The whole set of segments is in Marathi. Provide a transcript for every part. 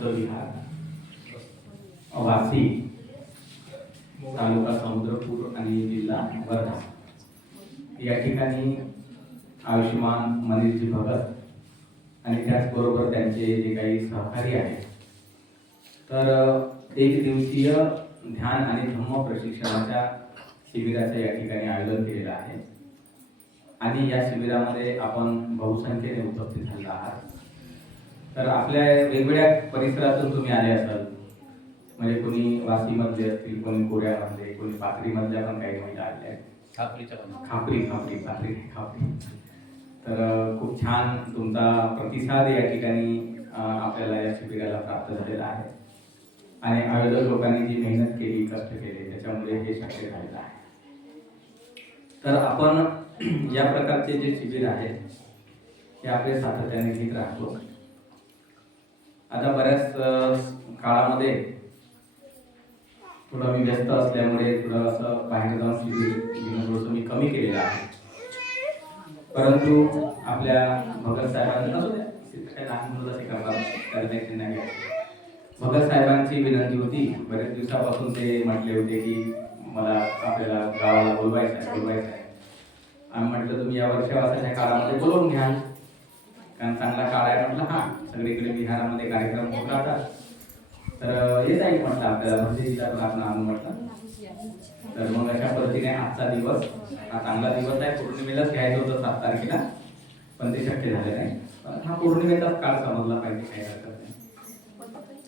विहार वासी तालुका समुद्रपूर आणि जिल्हा वर्धा या ठिकाणी आयुष्यमान मनीषजी भगत आणि त्याचबरोबर त्यांचे जे काही सहकारी आहेत तर एक दिवसीय ध्यान आणि धम्म प्रशिक्षणाच्या शिबिराचे या ठिकाणी आयोजन केलेलं आहे आणि या शिबिरामध्ये आपण बहुसंख्येने उपस्थित झाला आहात। तर आपल्या वेगवेगळ्या परिसरातून तुम्ही आले असाल, म्हणजे कोणी वासीमधले असतील, कोणी कोऱ्यामधले, कोणी पाथरीमधल्या पण काही महिला आल्या आहेत। खापरी तर खूप छान तुमचा प्रतिसाद या ठिकाणी आपल्याला या शिबिराला प्राप्त झालेला आहे आणि आयोजक लोकांनी जी मेहनत केली, कष्ट केले, त्याच्यामुळे हे शक्य झालेलं आहे। तर आपण या प्रकारचे जे शिबिर आहे ते आपले सातत्याने घेत राहतो। आता बऱ्याच काळामध्ये थोडं मी व्यस्त असल्यामुळे थोडं असं बाहेर जाऊन शिबिर घेणं थोडंसं मी कमी केलेलं आहे, परंतु आपल्या भगत साहेबांना काही लहान मुलं करणार भगत साहेबांची विनंती होती। बरेच दिवसापासून ते म्हटले होते की मला आपल्याला गावाला बोलवायचं आहे। आम्ही म्हटलं तुम्ही या वर्षावासाच्या काळामध्ये बोलवून घ्या, कारण चांगला काळ आहे म्हटलं। हा, सगळीकडे बिहारामध्ये कार्यक्रम होत राहतात, तर येत आहे म्हटलं आपल्याला म्हणजे आपण आणून म्हटलं। तर मग अशा पद्धतीने आजचा दिवस हा चांगला दिवस आहे। पौर्णिमेलाच घ्यायचं होतं 7 तारखेला, पण ते शक्य झाले नाही। हा पौर्णिमेचाच काळ समजला पाहिजे, काही हरकत नाही।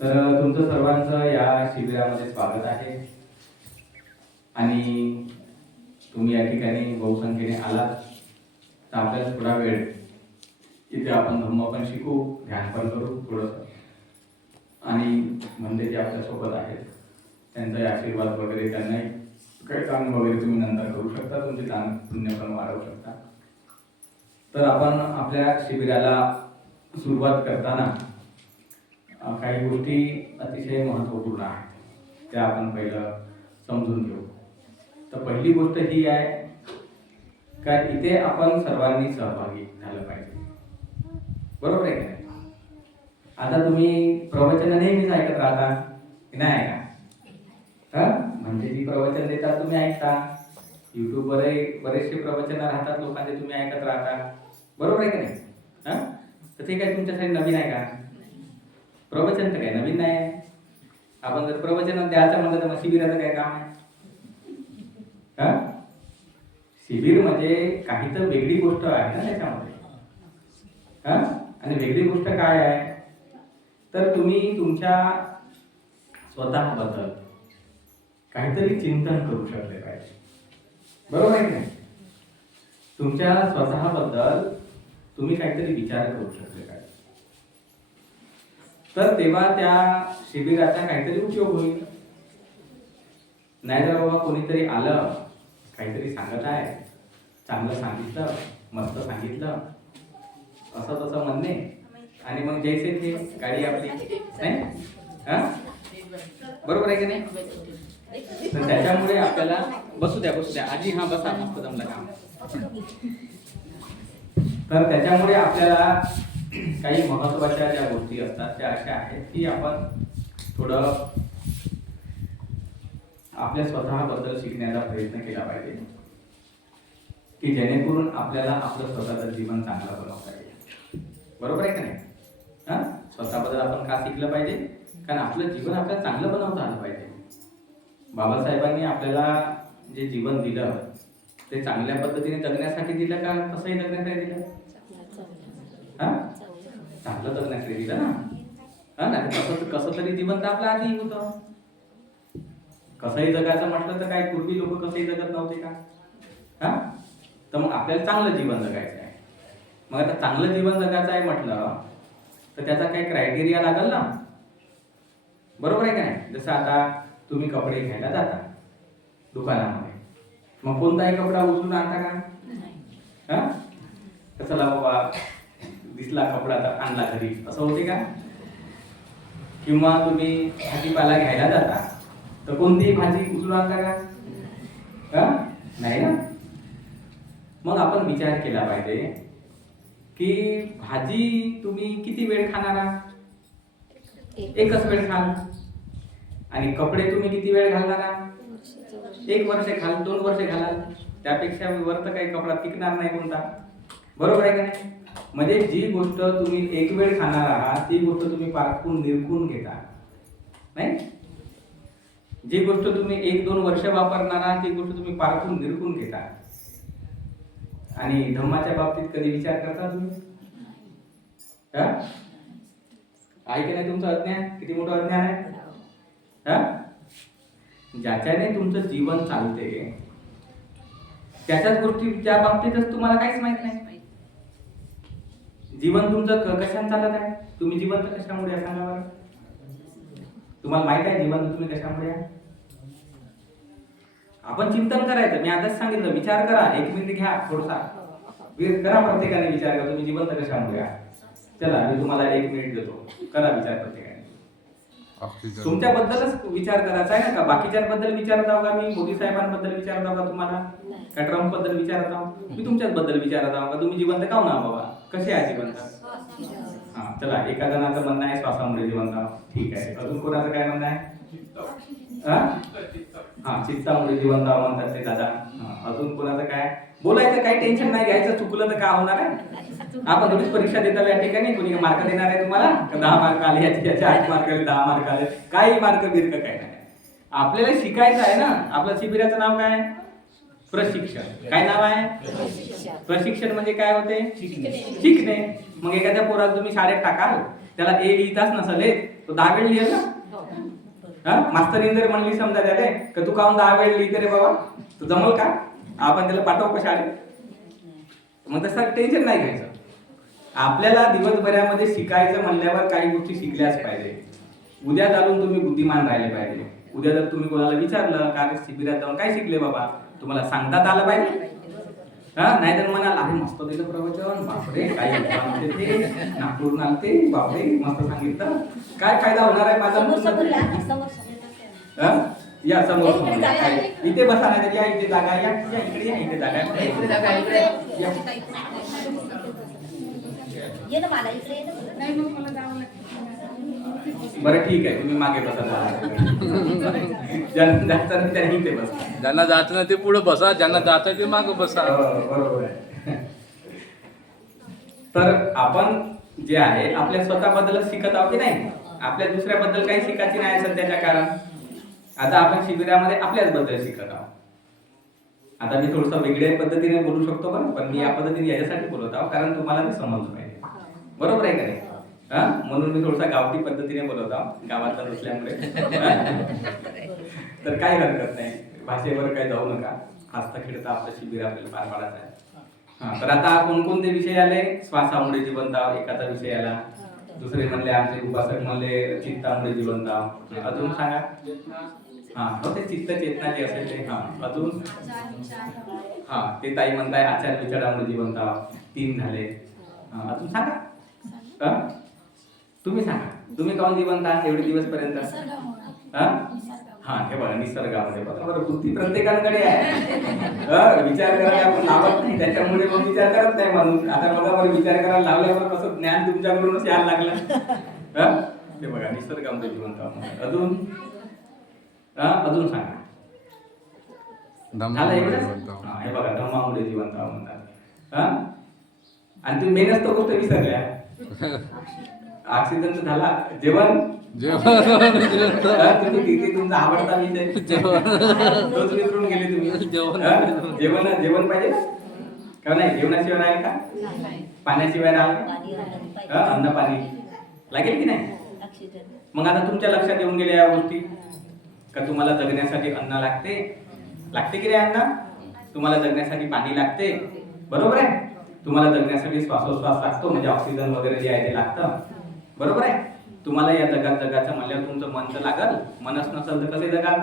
तर तुमचं सर्वांचं या शिबिरामध्ये स्वागत आहे आणि तुम्ही या ठिकाणी बहुसंख्येने आलात तर आपल्याला थोडा वेळ इथे आपण धम्म पण शिकू, ध्यान पण करू थोडंसं, आणि म्हणजे जे आपल्या सोबत आहेत त्यांचा आशीर्वाद वगैरे, त्यांनाही काही दान वगैरे तुम्ही नंतर करू शकता, तुमचे दान पुण्य पण वाढवू शकता। तर आपण आपल्या शिबिराला सुरुवात करताना काही गोष्टी अतिशय महत्त्वपूर्ण आहेत, त्या आपण पहिलं समजून घेऊ। तर पहिली गोष्ट ही आहे का इथे आपण सर्वांनी सहभागी झालं पाहिजे, बरोबर आहे का? आता तुम्ही प्रवचन नेहमीच ऐकत राहता की नाही ऐका? म्हणजे जी प्रवचन देतात तुम्ही ऐकता, युट्यूबवर बरेचसे प्रवचन राहतात लोकांचे, तुम्ही ऐकत राहता, बरोबर आहे का नाही? तर ते काय तुमच्यासाठी नवीन आहे का? प्रवचन तर काही नवीन नाही आहे। आपण जर प्रवचन द्यायचं म्हणलं तर मग शिबिराचं काय काम आहे? शिबिर म्हणजे काही तर वेगळी गोष्ट आहे ना त्याच्यामध्ये। आणि वेगळी गोष्ट काय आहे तर तुम्ही तुमच्या स्वतःबद्दल काहीतरी चिंतन करू शकले पाहिजे, बरोबर आहे की नाही? तुमच्या स्वतःबद्दल तुम्ही काहीतरी विचार करू शकले पाहिजे, तर तेव्हा त्या शिबिराचा काहीतरी उपयोग होईल। नाहीतर बाबा कोणीतरी आलं, काहीतरी सांगत आहे, चांगलं सांगितलं, मस्त सांगितलं, असं तसं म्हणणे, आणि मग जैसे थे गाडी आपली नाही, बरोबर आहे की नाही? तर त्याच्यामुळे आपल्याला बसू द्या आजी, हा बसा, मस्त जमलं काम। तर त्याच्यामुळे आपल्याला काही महत्त्वाच्या ज्या गोष्टी असतात त्या अशा आहेत की आपण थोडं आपल्या स्वतःबद्दल शिकण्याचा प्रयत्न केला पाहिजे, की जेणेकरून आपल्याला आपलं स्वतःचं जीवन चांगलं बनवता येईल, बरोबर आहे का नाही? स्वतःबद्दल आपण का शिकलं पाहिजे? कारण आपलं जीवन आपल्याला चांगलं बनवता आलं पाहिजे। बाबासाहेबांनी आपल्याला जे जीवन दिलं ते चांगल्या पद्धतीने जगण्यासाठी दिलं का कसंही जगण्यासाठी दिलं? चांगलं जगण्यासाठी दिलं ना। नाही कसं तरी जीवन तर आपलं आधी होतं। कसंही जगायचं म्हटलं तर काय पूर्वी लोक कसंही जगत नव्हते का? तर मग आपल्याला चांगलं जीवन जगायचं आहे। मग आता चांगलं जीवन जगायचं आहे म्हटलं तर त्याचा काही क्रायटेरिया लागेल ना, बरोबर आहे का नाही? जसं आता तुम्ही कपडे घ्यायला जाता दुकानामध्ये, मग कोणताही कपडा उचलून आणता का? कसला बाबा दिसला कपडा तर आणला घरी, असं होते का? किंवा तुम्ही भाजीपाला घ्यायला जाता तर कोणतीही भाजी उचलून आणता का? नाही ना। मग आपण विचार केला पाहिजे की भाजी तुम्ही किती वेळ खाणार? एकच वेळ खाल. आणि कपडे तुम्ही किती वेळ घालणार? 1 वर्ष घाल, 2 वर्ष घालाल. त्यापेक्षा वर तर काही कपडा टिकणार नाही कोणता. बरोबर आहे का नाही? म्हणजे जी गोष्ट तुम्ही एक वेळ खाणार आहात ती गोष्ट तुम्ही पारखून निरखून घेता नाही. जी गोष्ट तुम्ही 1-2 वर्ष वापरणार आहात ती गोष्ट तुम्ही पारखून निरखून घेता. आणि धम्माच्या बाबतीत कधी विचार करता तुम्ही? आहे की नाही? तुमचं अज्ञान किती मोठं अज्ञान आहे. ज्याच्याने तुमचं जीवन चालते त्याच्याच गोष्टीच्या बाबतीतच तुम्हाला काहीच माहित नाही. जीवन तुमचं कशाने चालत आहे? तुम्ही जिवंत कशामुळे आहे सांगा बरं. तुम्हाला माहित आहे जिवंत तुम्ही कशामुळे आहे? आपण चिंतन करायचं. मी आताच सांगितलं, विचार करा. 1 मिनिट घ्या थोडासा करा. प्रत्येकाने विचार करा तुम्ही जिवंत कशामुळे आहे. चला मी तुम्हाला 1 मिनिट देतो. करा विचार प्रत्येकाने. तुमच्याबद्दलच विचार करायचा आहे ना का बाकीच्यांबद्दल विचारत आहो का? मी मोदी साहेबांबद्दल विचारत आहो का तुम्हाला? का ट्रम्प बद्दल विचारत आहो? मी तुमच्याच बद्दल विचारत आहो का? तुम्ही जिवंत का ना बाबा? कसे आहे जिवंत? हा चला. एका जणाचं म्हणणं आहे श्वासामुळे जिवंत आहो. ठीक आहे. अजून कोणाचं काय म्हणणं आहे? चित्तामुळे जिवंत आहो म्हणतात ते दादा. अजून कोणाचं काय? बोलायचं काही टेन्शन नाही घ्यायचं. चुकलं तर काय होणार आहे? आपण थोडीच परीक्षा देता या ठिकाणी कोणी मार्क देणार आहे तुम्हाला? 10 मार्क आले, याचे 8 मार्क आले, 10 मार्क आले, काही मार्क दीर्घ काय नाही. आपल्याला शिकायचं आहे ना. आपल्या शिबिराचं नाव काय? प्रशिक्षण. काय नाव आहे? प्रशिक्षण. म्हणजे काय होते? शिकणे. मग एखाद्या पोराला तुम्ही शाळेत टाकाल, त्याला ए लिहिताच नसेल तो 10 वेळ लिहिल ना. मास्तरीन जर म्हणली समजा त्याला का तू काहून 10 वेळ लिहिते रे बाबा, तू जमल का? आपण त्याला पाठवू का शाळेत? मग तसं टेन्शन नाही घ्यायचं. आपल्याला दिवसभरामध्ये शिकायचं म्हणल्यावर काही गोष्टी शिकल्याच पाहिजे. उद्या चालून तुम्ही बुद्धिमान राहिले पाहिजे. उद्या जर तुम्ही कोणाला विचारलं का शिबिरात जाऊन काय शिकले बाबा, तुम्हाला सांगतात आलं पाहिजे. नाहीतर म्हणाल अरे मस्त दिलं प्रवचन, बापरे काय नागपूर नालते, बापरे मस्त सांगितलं, काय फायदा होणार आहे माझा? या समोर इथे बसा. नाही या इथे जागा, या इकडे या, इथे जागा बरं ठीक आहे. तुम्ही मागे बसा. इथे बसा. ज्यांना जात ना ते पुढे बसा, ज्यांना जात ते मागे बसा. बरोबर आहे. तर आपण जे आहे आपल्या स्वतःबद्दलच शिकत आहोत की नाही? आपल्या दुसऱ्याबद्दल काही शिकायची नाही सध्याच्या काळात. आता आपण शिबिरामध्ये आपल्याच बद्दल शिकत आहोत. आता मी थोडस वेगळ्या पद्धतीने बोलू शकतो बरं, पण मी या पद्धतीने याच्यासाठी बोलत आहोत कारण तुम्हाला ते समजलं पाहिजे. बरोबर आहे का नाही? म्हणून मी थोडासा गावठी पद्धतीने बोलत आहोत, गावातला नसल्यामुळे. तर काही हरकत नाही, भाषेवर काही जाऊ नका. हसता खेळता आपलं शिबिर आपल्याला पार पाडायचं आहे. तर आता कोणकोणते विषय आले? श्वासामुळे जिवंत आहो एखादा विषय आला. दुसरे म्हणले आमचे उपासक म्हणले चित्तामुळे जिवंत आहो. अजून सांगा. ते चित्त चेतना जे असेल ते. अजून ते ताई म्हणताय आचार विचारामुळे जिवंत आहो. 3 झाले. अजून सांगा. तुम्ही सांगा. तुम्ही काऊन जिवंत आहात एवढे दिवस पर्यंत? हे बघा निसर्गामध्ये बघा बरं बुद्धी प्रत्येकाकडे आहे. विचार करायला आपण लावत नाही, त्याच्यामुळे मग विचार करत नाही माणूस. आता बघा बरं विचार करायला लावल्यावर कसं ज्ञान तुमच्याकडूनच यायला लागलं. हे बघा निसर्गामध्ये जिवंत आहोत. अजून सांगा. झालं एवढंच? हे बघा धम्मामुळे जिवंत आहोत म्हणतात. आणि तुम्ही मेहनत तर गोष्ट विसरल्या. ऑक्सिजन झाला. जेवण तुम्ही तिथे तुमचा आवडता विषय तोच विसरून गेले तुम्ही. जेवण पाहिजे का नाही? जेवणाशिवाय राहील का? पाण्याशिवाय राहील का? अन्न पाणी लागेल की नाही? मग आता तुमच्या लक्षात येऊन गेल्या या गोष्टी का तुम्हाला जगण्यासाठी अन्न लागते की नाही? अन्न तुम्हाला जगण्यासाठी पाणी लागते. बरोबर आहे? तुम्हाला जगण्यासाठी श्वासोश्वास लागतो, म्हणजे ऑक्सिजन वगैरे जे आहे ते लागतं. बरोबर आहे? तुम्हाला या जगात जगाचं म्हणल्यावर तुमचं मन तर लागल. मनच नसेल तर कसे जगाल?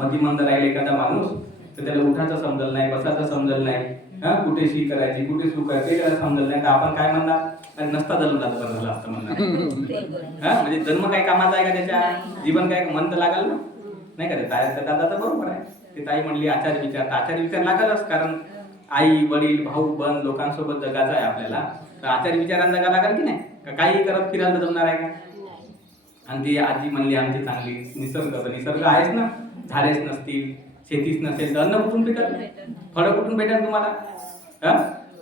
मतिमंद राहील एखादा माणूस तर त्याला उठायचं समजल नाही, बसायचं समजल नाही, कुठे शी करायची कुठे सू करायची त्याला समजल नाही. तर आपण काय म्हणणार? नसता जन्मला तर झालं असतं म्हणणार. म्हणजे जन्म काय कामाचा आहे का? त्याच्या जीवन काय मन तर लागल ना नाही का? ते दादा तर बरोबर आहे. ते ताई म्हणली आचार विचार लागलच. कारण आई वडील भाऊ बंद लोकांसोबत जगायचं आहे आपल्याला. तर आचार विचारांना जगा लागल की नाही? का काही करत फिरायला जमणार आहे का? आणि ती आजी म्हणली आमची चांगली निसर्ग आहेच ना, झाडेच नसतील, शेतीच नसेल तर अन्न कुठून पिकल, फळं कुठून भेटेल तुम्हाला?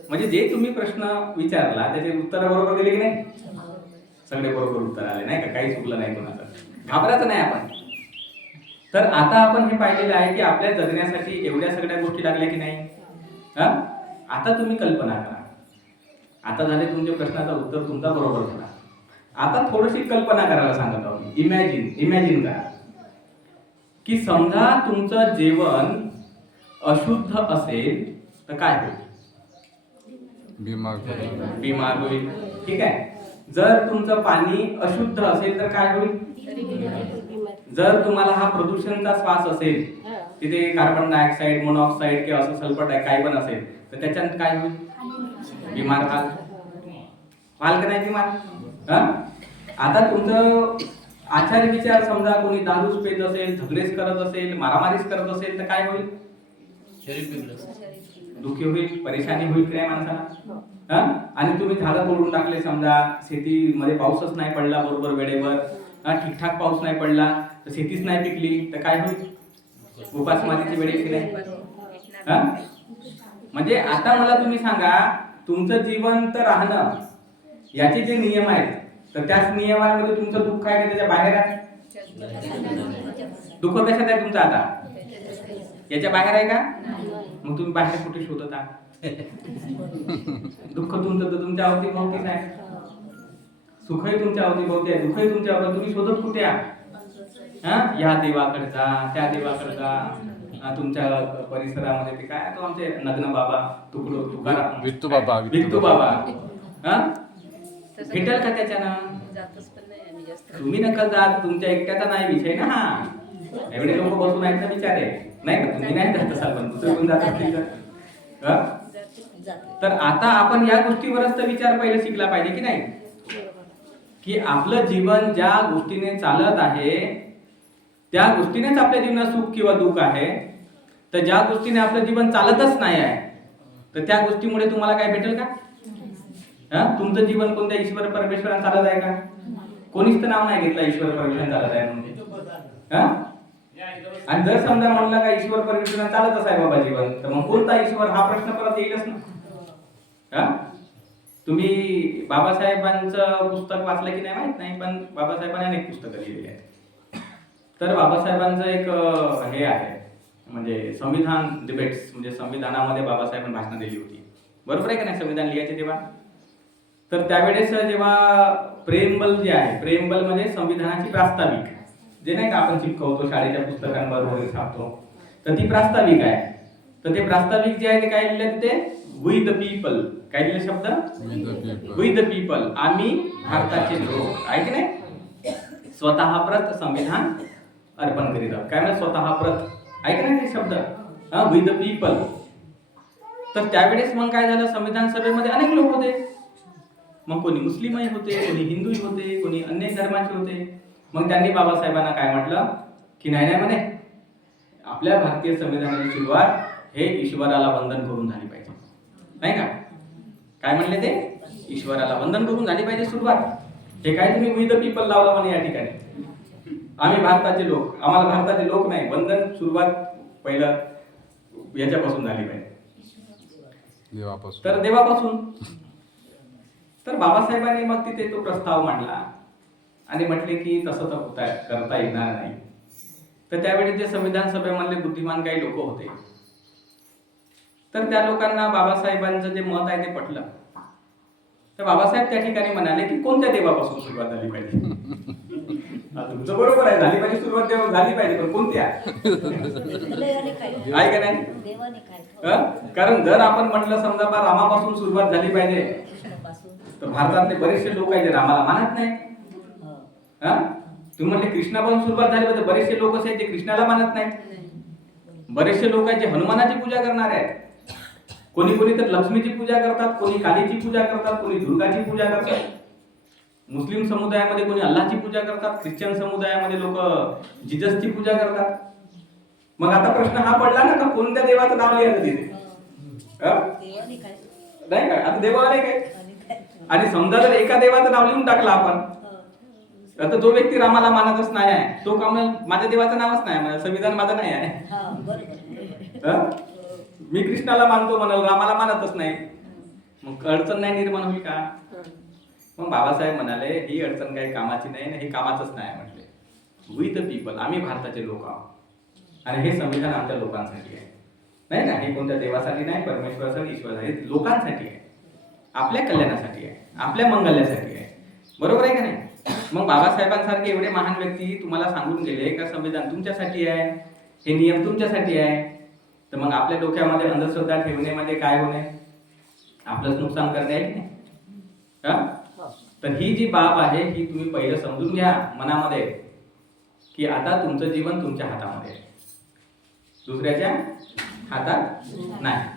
म्हणजे जे तुम्ही प्रश्न विचारला त्याचे उत्तर बरोबर दिले की नाही? सगळे बरोबर उत्तर आले नाही का, काही चुकलं नाही कोणाचं. घाबरायचं नाही आपण. तर आता आपण हे पाहिलेलं आहे की आपल्या जगण्यासाठी एवढ्या सगळ्या गोष्टी लागल्या की नाही. आता तुम्ही कल्पना करा. आता झाले तुमच्या प्रश्नाचं उत्तर तुमचा बरोबर झाला. आता थोडीशी कल्पना करायला सांगत आहोत. इमॅजिन करा की समजा तुमचं जेवण अशुद्ध असेल तर काय होईल? बिमार होईल. ठीक आहे. जर तुमचं पाणी अशुद्ध असेल तर काय होईल? जर तुम्हाला हा प्रदूषणचा श्वास असेल, तिथे कार्बन डायऑक्साईड, मोनॉक्साईड किंवा असं सल्फर काय पण असेल तर त्याच्यात काय होईल? बिमार व्हाल का नाही बिमार? आता तुमचं आचार विचार समजा कोणी दारूच पेत असेल, झगडेच करत असेल, मारामारीच करत असेल तर काय होईल? दुःखी होईल, परेशानी होईल की नाही माणसाला? आणि तुम्ही झाडं तोडून टाकले, समजा शेतीमध्ये पाऊसच नाही पडला बरोबर वेळेवर, ठीकठाक पाऊस नाही पडला तर शेतीच नाही पिकली तर काय होईल? उपासमारीची वेळ येते नाही. म्हणजे आता मला तुम्ही सांगा, तुमचं जिवंत राहणं याचे जे नियम आहेत तर त्याच नियमांमध्ये तुमचं दुःख आहे का त्याच्या बाहेर आहे? दुःख कशात आहे तुमचं आता? याच्या बाहेर आहे का? मग तुम्ही बाहेर कुठे शोधत आहात? दुःख तुमचं तर तुमच्या अवतीभोवतीच आहे, सुखही तुमच्या अवतीभोवती आहे, दुःखही तुमच्या अवती. तुम्ही शोधत कुठे आहात? या देवाकडे जा, त्या देवाकडे जा, तुमच्या परिसरामध्ये ते काय तो आमचे नग्न बाबा, तुकाराम, विठ्ठू बाबा भेटेल का त्याच्यानं? तुम्ही नका जात, तुमच्या एकट्याचा नाही विषय ना हा. एवढे लोक बसून ऐकता विचार आहे नाही का? तुम्ही नाही जात असाल पण दुसरे कोण जात असतील तर. तर आता आपण या गोष्टीवरच तर विचार पहिले शिकला पाहिजे की नाही, की आपलं जीवन ज्या गोष्टीने चालत आहे त्या गोष्टीनेच आपल्या जीवनात सुख किंवा दुःख आहे. तर ज्या गोष्टीने आपलं जीवन चालतच नाही आहे तर त्या गोष्टीमुळे तुम्हाला काय भेटेल का? तुमचं जीवन कोणत्या ईश्वर परमेश्वराने चालत आहे का? कोणीच तर नाव नाही घेतलं ईश्वर परमेश्वराने चालत आहे म्हणून. आणि जर समजा म्हणला का ईश्वर परमेश्वराने चालतच आहे बाबा जीवन, तर मग कोणता ईश्वर हा प्रश्न परत येईलच ना. तुम्ही बाबासाहेबांचं पुस्तक वाचलं की नाही माहित नाही, पण बाबासाहेबांनी अनेक पुस्तकं लिहिलेली आहेत. तर बाबासाहेबांचं एक हे आहे म्हणजे संविधान डिबेट्स, म्हणजे संविधानामध्ये बाबासाहेबांनी भाषणं दिली होती, बरोबर आहे का नाही? संविधान लिहायचे तेव्हा. तर त्यावेळेस जेव्हा प्रेमबल जे आहे, प्रेमबल म्हणजे संविधानाची प्रास्ताविक, जे नाही का आपण चिपकवतो शाळेच्या पुस्तकांवर वगैरे छापतो, तर ती प्रास्ताविक आहे. तर ते प्रास्ताविक जे आहे ते काय लिहिलं? ते वी द पीपल. काय लिहिलं शब्द? We the people. आम्ही भारताचे लोक आहे की नाही, स्वतः प्रत संविधान अर्पण करीत आहोत. काय म्हणजे स्वतः प्रत आहे की नाही ते शब्द? We the people. तर त्यावेळेस मग काय झालं, संविधान सभेमध्ये अनेक लोक होते. मग कोणी मुस्लिमही होते, कोणी हिंदूही होते, कोणी अन्य धर्माचे होते. मग त्यांनी बाबासाहेबांना काय म्हटलं की नाही म्हणे, आपल्या भारतीय संविधानाची सुरुवात हे ईश्वराला वंदन करून झाली पाहिजे, नाही का? काय म्हणले ते? ईश्वराला वंदन करून झाली पाहिजे सुरुवात. हे काय तुम्ही वी द पीपल लावलं म्हणे या ठिकाणी? आम्ही भारताचे लोक, आम्हाला भारताचे लोक नाही, वंदन सुरुवात पहिलं याच्यापासून झाली पाहिजे, देवापासून. तर देवापासून. तर बाबासाहेबांनी मग तिथे तो प्रस्ताव मांडला आणि म्हटले की तसं तर करता येणार नाही. तर त्यावेळी जे संविधान सभेमधले बुद्धिमान काही लोक होते, तर त्या लोकांना बाबासाहेबांचं जे मत आहे ते पटलं. तर बाबासाहेब त्या ठिकाणी म्हणाले की कोणत्या देवापासून सुरुवात झाली पाहिजे? तुमचं बरोबर आहे, झाली पाहिजे सुरुवात, देव झाली पाहिजे, पण कोणत्या आहे का नाही? कारण जर आपण म्हटलं समजा बा रामापासून सुरुवात झाली पाहिजे, तर भारतातले बरेचसे लोक आहेत जे रामाला मानत नाही. तुम्ही म्हणले कृष्णापासून सुरुवात झाली पाहिजे, बरेचसे लोक असे आहेत जे कृष्णाला मानत नाही. बरेचसे लोक आहेत जे हनुमानाची पूजा करणार आहेत. कोणी कोणी तर लक्ष्मीची पूजा करतात, कोणी कालीची पूजा करतात, कोणी दुर्गाची पूजा करतात. मुस्लिम समुदायामध्ये कोणी अल्लाहची पूजा करतात, ख्रिश्चन समुदायामध्ये लोक जिजसची पूजा करतात. मग आता प्रश्न हा पडला ना का कोणत्या देवाचं नाव लिहायचं तिथे? नाही का? आता देव आले काय? आणि समजा जर एका देवाचं नाव लिहून टाकलं आपण आता जो व्यक्ती रामाला मानतच नाही आहे तो का माझ्या देवाचं नावच नाही म्हणा, संविधान माझं नाही आहे. हं? मी कृष्णाला मानतो म्हणाल, रामाला मानतच नाही, मग अडचण नाही निर्माण होईल का? मग बाबासाहेब म्हणाले ही अडचण काही कामाची नाही आणि हे कामाचंच नाही म्हटले. वी द पीपल, आम्ही भारताचे लोक आहोत आणि हे संविधान आमच्या लोकांसाठी आहे. नाही ना, हे कोणत्या देवासाठी नाही, परमेश्वरासाठी, ईश्वरासाठी, हे लोकांसाठी आहे, आपल्या कल्याणासाठी आहे, आपल्या मंगल्यासाठी आहे. बरोबर आहे का नाही? मग बाबासाहेबांसारखे एवढे महान व्यक्ती तुम्हाला सांगून गेले का संविधान तुमच्यासाठी आहे, हे नियम तुमच्यासाठी आहे. तर मग आपल्या डोक्यामध्ये अंधश्रद्धा ठेवण्यामध्ये काय होणे, आपलंच नुकसान करणे आहे की नाही? तर ही जी बाब आहे ही तुम्ही पहिलं समजून घ्या मनामध्ये, की आता तुमचं जीवन तुमच्या हातामध्ये आहे, दुसऱ्याच्या हातात नाही.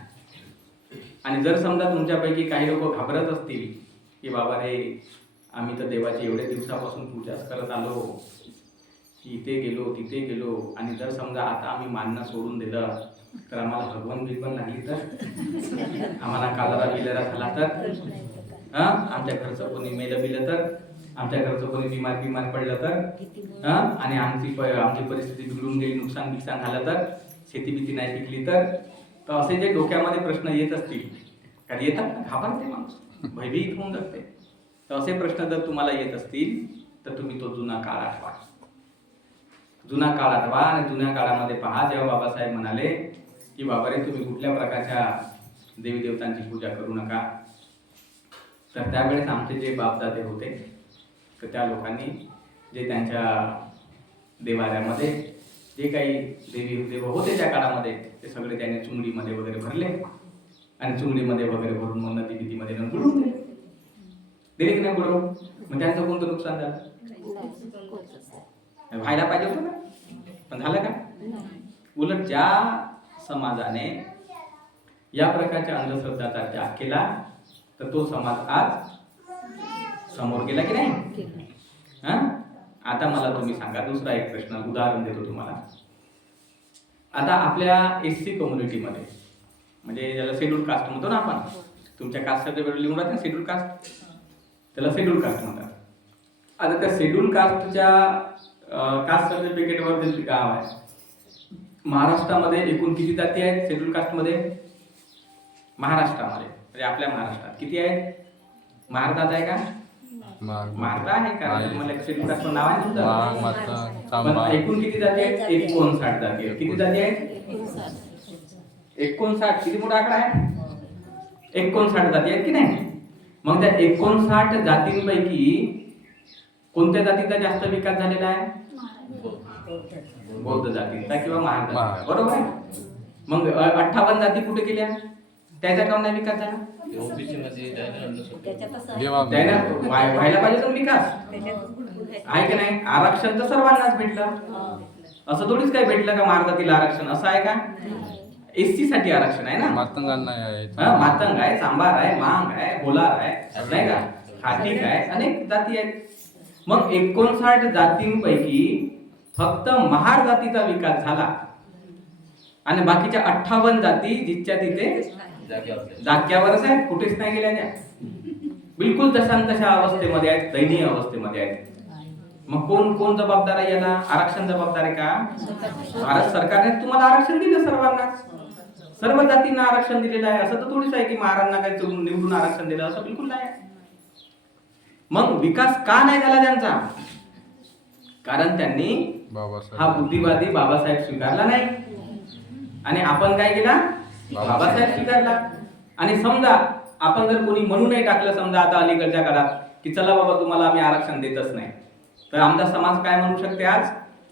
आणि जर समजा तुमच्यापैकी काही लोक घाबरत असतील की बाबा रे आम्ही तर देवाची एवढ्या दिवसापासून पूजाच करत आलो, की इथे गेलो तिथे गेलो, आणि जर समजा आता आम्ही मानणं सोडून दिलं तर आम्हाला भगवान बिलबन लागली तर, आम्हाला कालरा बिलरा झाला तर, आमच्या घरचं कोणी मेलं बिलं तर, आमच्या घरचं कोणी बिमार पडलं तर, आणि आमची परिस्थिती बिघडून गेली, नुकसान झालं तर, शेती बिती नाही पिकली तर असे जे डोक्यामध्ये प्रश्न येत असतील, कारण येतात ना, घाबरते माणूस, भयभीत होऊन जाते. तर असे प्रश्न जर तुम्हाला येत असतील तर तुम्ही तो जुना काळ आठवा, जुना काळ आठवा. आणि जुन्या काळामध्ये पहा, जेव्हा बाबासाहेब म्हणाले की बाबा रे तुम्ही कुठल्या प्रकारच्या देवी देवतांची पूजा करू नका, तर त्यावेळेस आमचे जे बापदादे होते तर त्या लोकांनी जे त्यांच्या देवाऱ्यामध्ये जे काही देवी देव होते त्या काळामध्ये ते सगळे त्याने चुंगडीमध्ये वगैरे भरले, आणि चुंगडीमध्ये वगैरे भरून मग नदी बिदीमध्ये बुडवून दिले की नाही बुडवून. मग त्यांचं कोणतं नुकसान झालं? व्हायला पाहिजे होतं ना, पण झालं का? उलट ज्या समाजाने या प्रकारच्या अंधश्रद्धाचा त्याग केला तर तो समाज आज समोर गेला की नाही? आता मला तुम्ही सांगा, दुसरा एक प्रश्न उदाहरण देतो तुम्हाला. आता आपल्या एससी कम्युनिटीमध्ये, म्हणजे ज्याला शेड्यूल कास्ट म्हणतो ना आपण, तुमच्या कास्ट सर्टिफिकेट लिहून राहते ना शेड्यूल कास्ट, त्याला शेड्यूल कास्ट म्हणतात. आता त्या शेड्यूल कास्टच्या कास्ट सर्टिफिकेटवर जे गाव आहे, महाराष्ट्रामध्ये एकूण किती जाती आहेत शेड्यूल कास्टमध्ये? महाराष्ट्रामध्ये म्हणजे आपल्या महाराष्ट्रात किती आहेत? महाराष्ट्रात आहे का? महाराष्ट्र आहे का? तुम्हाला शेड्यूल कास्ट नाव आहे तुमचं? पण एकूण किती जाती आहेत? 59 जाती आहेत. किती जाती आहेत? 59. किती मोठा आकडा आहे? 59 जाती आहेत की नाही? मग त्या 59 जातींपैकी कोणत्या जातीचा जास्त विकास झालेला आहे? बौद्ध जातीचा किंवा महार जातीचा, बरोबर आहे. मग 58 जाती कुठे गेल्या? त्याचा काऊन नाही विकास झाला? व्हायला पाहिजे तो विकास आहे की नाही? आरक्षण तर सर्वांनाच भेटलं, असं थोडीच काय भेटलं का महार जातीला आरक्षण, असं आहे का? एसटी साठी आरक्षण आहे ना. मातंगांना आहे, मातंग आहे, सांबार आहे, मांग आहे, बोलार आहे, नाही का, खाटीक आहे, अनेक जाती आहेत. मग 59 जातींपैकी फक्त महार जातीचा विकास झाला आणि बाकीच्या 58 जाती जिथच्या तिथे जाग्यावरच आहेत, कुठेच नाही गेल्या, त्या बिलकुल तशा अवस्थेमध्ये आहेत, दयनीय अवस्थेमध्ये आहेत. मग कोण जबाबदार आहे याला? आरक्षण जबाबदार आहे का? भारत सरकारने तुम्हाला आरक्षण दिलं, सर्वांना, सर्व जातींना आरक्षण दिलेलं आहे. असं तर थोडीच आहे की महाराजांना काय निवडून आरक्षण दिलं, असं बिलकुल नाही. मग विकास का नाही झाला त्यांचा? कारण त्यांनी हा बुद्धिवादी बाबासाहेब स्वीकारला नाही, आणि आपण काय केला? बाबासाहेब स्वीकारला. आणि समजा आपण जर कोणी म्हणूनही टाकलं, समजा आता अलीकडच्या काळात, की चला बाबा तुम्हाला आम्ही आरक्षण देतच नाही, तर आमचा समाज काय म्हणू शकते आज?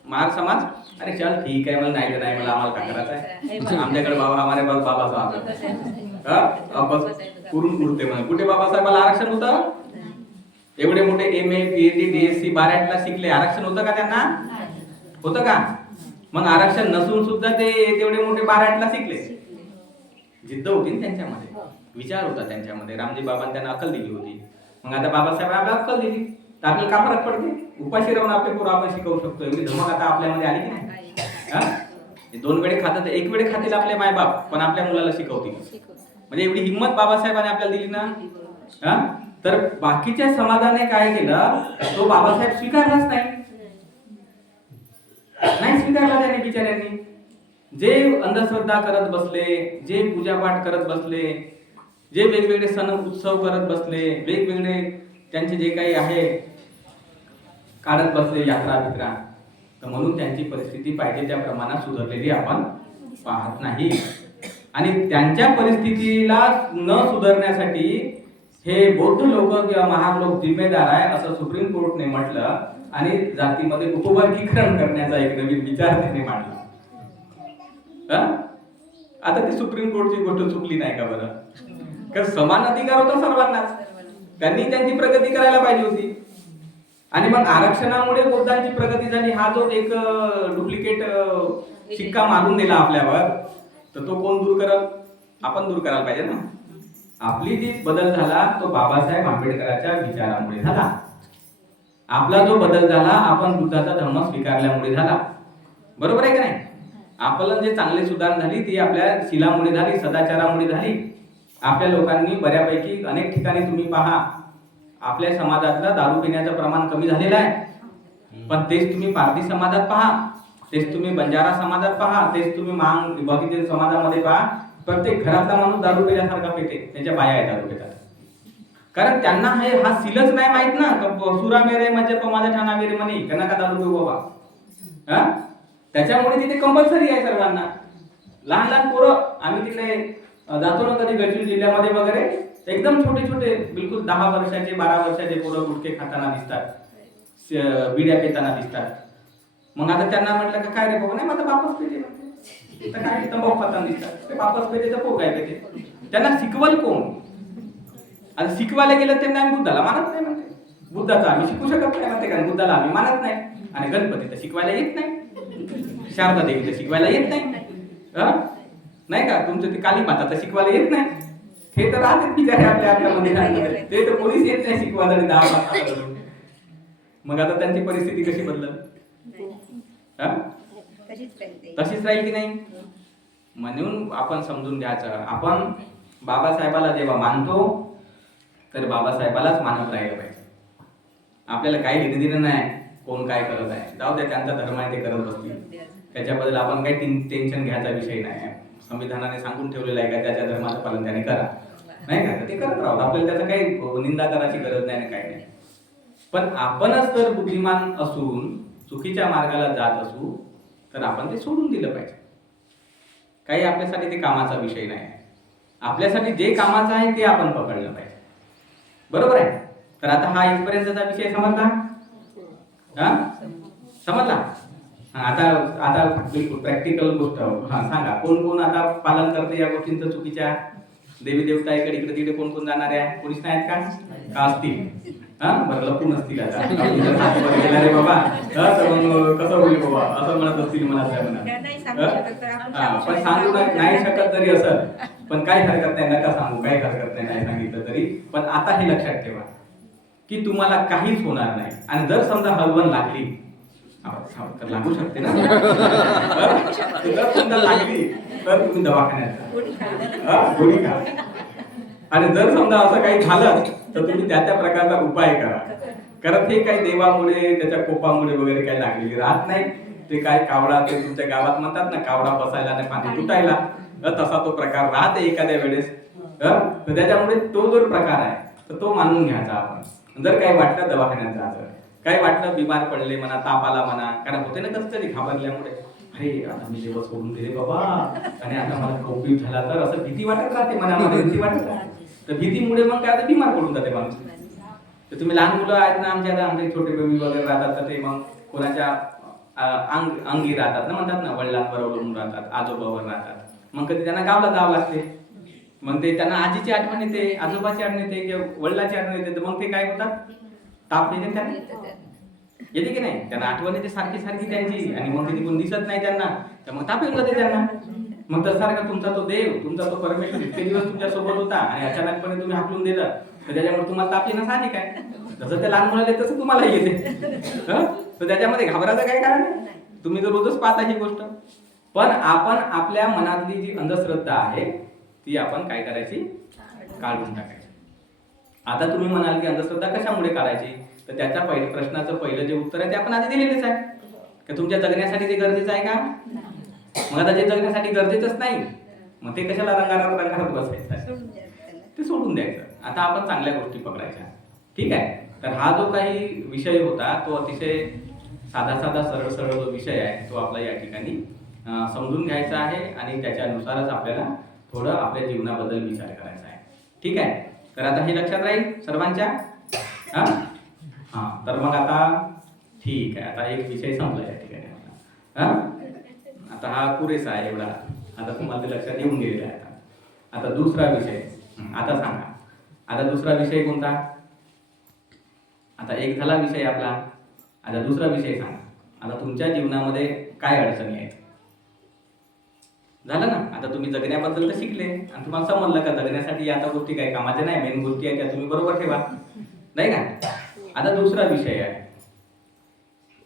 महार समाज, अरे चल ठीक आहे, मला नाही तर नाही, मला आम्हाला काय करायचं आहे, आमच्याकडे बाबा हमारे पास बाबासाहेब पुरून पुरते म्हणे. कुठे बाबासाहेबाला आरक्षण होतं? एवढे मोठे MA PhD DSc 12ला शिकले, आरक्षण होतं का त्यांना? होतं का? मग आरक्षण नसून सुद्धा ते तेवढे मोठे 12ला शिकले. जिद्द होती त्यांच्यामध्ये, विचार होता त्यांच्यामध्ये. रामजी बाबांनी त्यांना अक्कल दिली होती. मग आता बाबासाहेब आपल्याला अक्कल दिली, तर आपल्याला का फरक पडते? उपाशी राहून आपले पोरं आपण शिकवू शकतो. एवढी धमक आता आपल्यामध्ये आली की नाही? 2 वेळे खातात, 1 वेळे खातील आपले मायबाप, पण आपल्या मुलाला शिकवतील. म्हणजे एवढी हिंमत बाबासाहेबांनी आपल्याला दिली ना. तर बाकीच्या समाजाने काय केलं, तो बाबासाहेब स्वीकारलाच नाही स्वीकारला त्याने बिचाऱ्यांनी. जे अंधश्रद्धा करत बसले, जे पूजापाठ करत बसले, जे वेगवेगळे सण उत्सव करत बसले, वेगवेगळे त्यांचे जे काही आहे काढत बसले यात्रा बित्रा, तर म्हणून त्यांची परिस्थिती पाहिजे त्या प्रमाणात सुधारलेली आपण पाहत नाही. आणि त्यांच्या परिस्थितीला न सुधारण्यासाठी हे बौद्ध लोक किंवा महार लोक जिम्मेदार आहे असं सुप्रीम कोर्टने म्हटलं आणि जातीमध्ये उपवर्गीकरण करण्याचा एक नवीन विचार त्यांनी मांडला. आता ती सुप्रीम कोर्टची गोष्ट चुकली नाही का बरं? कारण समान अधिकार होता सर्वांनाच, त्यांनी त्यांची प्रगती करायला पाहिजे होती. आणि मग आरक्षणामुळे बौद्धांची प्रगती झाली हा जो एक डुप्लिकेट शिक्का मारून दिला आपल्यावर, तर तो कोण दूर करल? आपण दूर करायला पाहिजे ना. आपली जी बदल झाला तो बाबासाहेब आंबेडकरांच्या विचारामुळे झाला. आपला जो बदल झाला आपण बुद्धाचा धर्म स्वीकारल्यामुळे झाला. बरोबर आहे का नाही? आपल्याला जे चांगली सुधारणा झाली ती आपल्या शिलामुळे झाली, सदाचारामुळे झाली. आपल्या लोकांनी बऱ्यापैकी अनेक ठिकाणी तुम्ही पहा आपल्या समाजातलं दारू पिण्याचं प्रमाण कमी झालेलं आहे. पण तेच तुम्ही पारधी समाजात पहा, तेच तुम्ही बंजारा समाजात पहा, तेच तुम्ही मांग विभागित समाजामध्ये पहा, प्रत्येक घरातला माणूस दारू पिण्यासारखा पेटे, त्याच्या बाया आहे दारू पितात. कारण त्यांना हा सीलच नाही माहित ना, सुरा मेरे म्हणजे माझ्या ठाणा मेरे म्हणे त्यांना का दारू पिऊ बाबा. त्याच्यामुळे तिथे कंपल्सरी आहे सर्वांना. लहान लहान पोरं, आम्ही तिकडे जातो ना कधी गडचिरोली जिल्ह्यामध्ये वगैरे, एकदम छोटे छोटे बिलकुल 10 वर्षाचे 12 वर्षाचे पोरं गुटखे खाताना दिसतात, बिड्या पेताना दिसतात. मग आता त्यांना म्हटलं का काय रे बाबा, नाही माझा बापच पेटे म्हणते, तर काय तंबाखू खाताना दिसतात, ते बापच पेटे तर पो काय पेटे. त्यांना शिकवल कोण? आणि शिकवायला गेलं त्यांना आम्ही बुद्धाला मानत नाही म्हणते, बुद्धाचा आम्ही शिकू शकत नाही म्हणते, कारण बुद्धाला आम्ही मानत नाही. आणि गणपती तर शिकवायला येत नाही, शारदा देवी तर शिकवायला येत नाही, नाही का? तुमचं ते काली माता तर शिकवायला येत नाही. हे तर राहतात बिचारे आपल्या आपल्या मंदिरांमध्ये, ते तर कोणीच येत नाही शिकवायला. आणि 10 मग आता त्यांची परिस्थिती कशी बदलत? तशीच राहील की नाही? म्हणून आपण समजून घ्यायचं, आपण बाबासाहेबाला जेव्हा मानतो तर बाबासाहेबालाच मानत राहिलं पाहिजे. आपल्याला काही घेणं देणं नाही कोण काय करत आहे, जाऊ द्या, त्यांचा धर्म आहे ते करत बसतील, त्याच्याबद्दल आपण काही टेन्शन घ्यायचा विषय नाही. संविधानाने सांगून ठेवलेलं आहे का त्याच्या धर्माचं पालन त्याने करा, नाही का? ते करत राहू, आपल्याला त्याचं काही निंदा करायची गरज नाही ना, काही नाही. पण आपणच जर बुद्धिमान असून चुकीच्या मार्गाला जात असू तर आपण ते सोडून दिलं पाहिजे. काही आपल्यासाठी ते कामाचा विषय नाही. आपल्यासाठी जे कामाचं आहे ते आपण पकडलं पाहिजे. बरोबर आहे? तर आता हा इथपर्यंतचा विषय समजला? समजला? आता आता बिलकुल प्रॅक्टिकल गोष्ट सांगा, कोण कोण आता पालन करते या गोष्टींचं चुकीच्या? देवी देवता इकडे तिकडे कोण कोण जाणार आहे? कोणीच नाहीत का असतील? बरं लपून असतील आता गेला रे बाबा, तर मग कसं होईल बाबा असं म्हणत असतील मनात. पण सांगू नाही शकत तरी असं, पण काही हरकत नाही, नका सांगू, काही हरकत नाही सांगितलं तरी. पण आता हे लक्षात ठेवा की तुम्हाला काहीच होणार नाही. आणि जर समजा हलवण लागली तर लागू शकते ना, जर समजा लागली तर तुम्ही दवाखान्यात गोळी खा. आणि जर समजा असं काही झालं तर तुम्ही त्या प्रकारचा उपाय करा. कारण हे काही देवामुळे त्याच्या कोपामुळे वगैरे काही लागलेली राहत नाही. ते काय कावडा, ते तुमच्या गावात म्हणतात ना कावडा बसायला आणि पाणी तुटायला, तसा तो प्रकार राहते एखाद्या वेळेस. तर त्याच्यामुळे तो जो प्रकार आहे तर तो मानून घ्यायचा आपण. जर काही वाटलं दवाखान्यात जायचं, काही वाटलं बिमार पडले म्हणा, ताप आला म्हणा, कारण होते ना कसं तरी घाबरल्यामुळे, अरे आता मी जेव्हा सोडून दिले बाबा आणि आता मला कोविड झाला तर असं भीती वाटत राहते मनामध्ये, भीती वाटत राहते. तर भीतीमुळे मग काय बिमार पडून जाते माणूस. तर तुम्ही लहान मुलं आहेत ना आमचे छोटे बेबी वगैरे राहतात, तर ते मग कोणाच्या अंगी राहतात ना, म्हणतात ना वडिलांवर अवलंबून राहतात, आजोबावर राहतात. मग कधी त्यांना गावाला जावं लागते, मग ते त्यांना आजीची आठवण येते, आजोबाची आठवण येते किंवा वडिलाची आठवण येते. तर मग ते काय होतात, ताप येते त्यांना, येते की नाही? त्यांना आठवण येते सारखी सारखी त्यांची, आणि मग ते कोण दिसत नाही त्यांना, तर मग ताप येऊन जाते त्यांना. मग तसारखा तुमचा तो देव, तुमचा तो परमेश्वर इतके दिवस तुमच्या सोबत होता आणि अचानकपणे तुम्ही हाकलून दिलं, तर त्याच्यामुळे तुम्हाला ताप येणं साहजिक आहे. जसं त्या लहान मुलाला तसं तुम्हाला येते. तर त्याच्यामध्ये घाबरायचं काय कारण आहे? तुम्ही तर रोजच पाहता ही गोष्ट. पण आपण आपल्या मनातली जी अंधश्रद्धा आहे ती आपण काय करायची, काढून टाकायची. आता तुम्ही म्हणाल की अंधश्रद्धा कशामुळे काढायची, तर त्याच्या प्रश्नाचं पहिलं जे उत्तर आहे ते आपण आधी दिलेलेच आहे की तुमच्या जगण्यासाठी ते गरजेचं आहे का. मग आता जे जगण्यासाठी गरजेचंच नाही मग ते कशाला रंगारात बसायचं आहे, ते सोडून द्यायचं. आता आपण चांगल्या गोष्टी पकडायच्या. ठीक आहे. तर हा जो काही विषय होता तो अतिशय साधा सरळ जो विषय आहे तो आपला या ठिकाणी समजून घ्यायचा आहे आणि त्याच्यानुसारच आपल्याला थोडं आपल्या जीवनाबद्दल विचार करायचा आहे. ठीक आहे. तर आता हे लक्षात राहील सर्वांच्या. हा तर मग आता ठीक आहे, आता एक विषय संपला या ठिकाणी. आता हा पुरेसा आहे एवढा, आता तुम्हाला ते लक्षात येऊन गेलेला आहे. आता दुसरा विषय, आता सांगा आता दुसरा विषय कोणता. आता एक झाला विषय आपला, आता दुसरा विषय सांगा. आता तुमच्या जीवनामध्ये काय अडचणी आहेत. झालं ना. आता तुम्ही जगण्याबद्दल तर शिकले आणि तुम्हाला समजलं का जगण्यासाठी आता गोष्टी काही कामाच्या नाही, मेन गोष्टी आहेत त्या तुम्ही बरोबर ठेवा, नाही का. आता दुसरा विषय आहे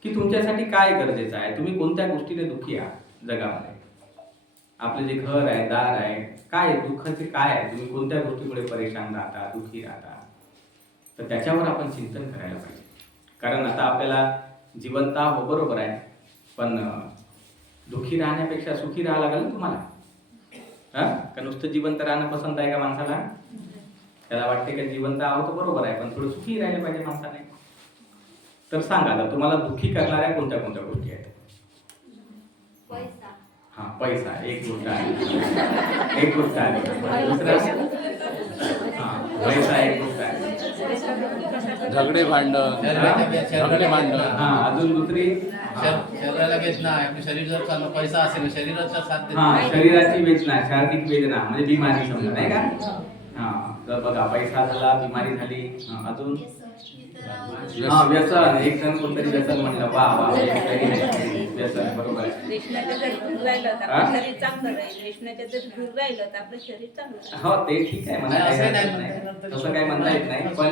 की तुमच्यासाठी काय गरजेचं आहे, तुम्ही कोणत्या गोष्टीने दुःखी आहात जगामध्ये. आपले जे घर आहे, दार आहे, काय दुःखाचे काय आहे, तुम्ही कोणत्या गोष्टीमुळे परेशान राहता, दुःखी राहता, तर त्याच्यावर आपण चिंतन करायला पाहिजे. कारण आता आपल्याला जिवंत आहो बरोबर आहे, पण दुःखी राहण्यापेक्षा सुखी राहावं लागेल ना तुम्हाला. का नुसतं जिवंत राहणं पसंत आहे का माणसाला. त्याला वाटते का जिवंत आहोत तर बरोबर आहे, पण थोडं सुखी राहिलं पाहिजे माणसाने. तर सांगा आता तुम्हाला दुःखी करणाऱ्या कोणत्या कोणत्या गोष्टी आहेत. हा पैसा एक गोष्ट आहे, एक गोष्ट आहे. दुसरा पैसा एक गोष्ट आहे. झगडे भांडण. हा अजून दुसरी शरीराला वेदना आहे. आपलं शरीर जर चालू पैसा असेल शरीराचा साथ देत हा नाही. शरीराची वेदना, शारीरिक वेदना म्हणजे बिमारी समजा, नाही का. हा तर बघा पैसा झाला, बिमारी झाली, अजून हा व्यसन. एक जण कोणतरी व्यसन म्हणलं, वा वा व्यसन बरोबर आहे. व्यसनाच्या जर दूर राहिलं तर आपलं शरीर चांगलं राहील. व्यसनाच्या जर दूर राहिलं तर आपलं शरीर चांगलं राहील. हो ते ठीक आहे म्हणा, असं नाही तसं काही म्हणता येत नाही. पण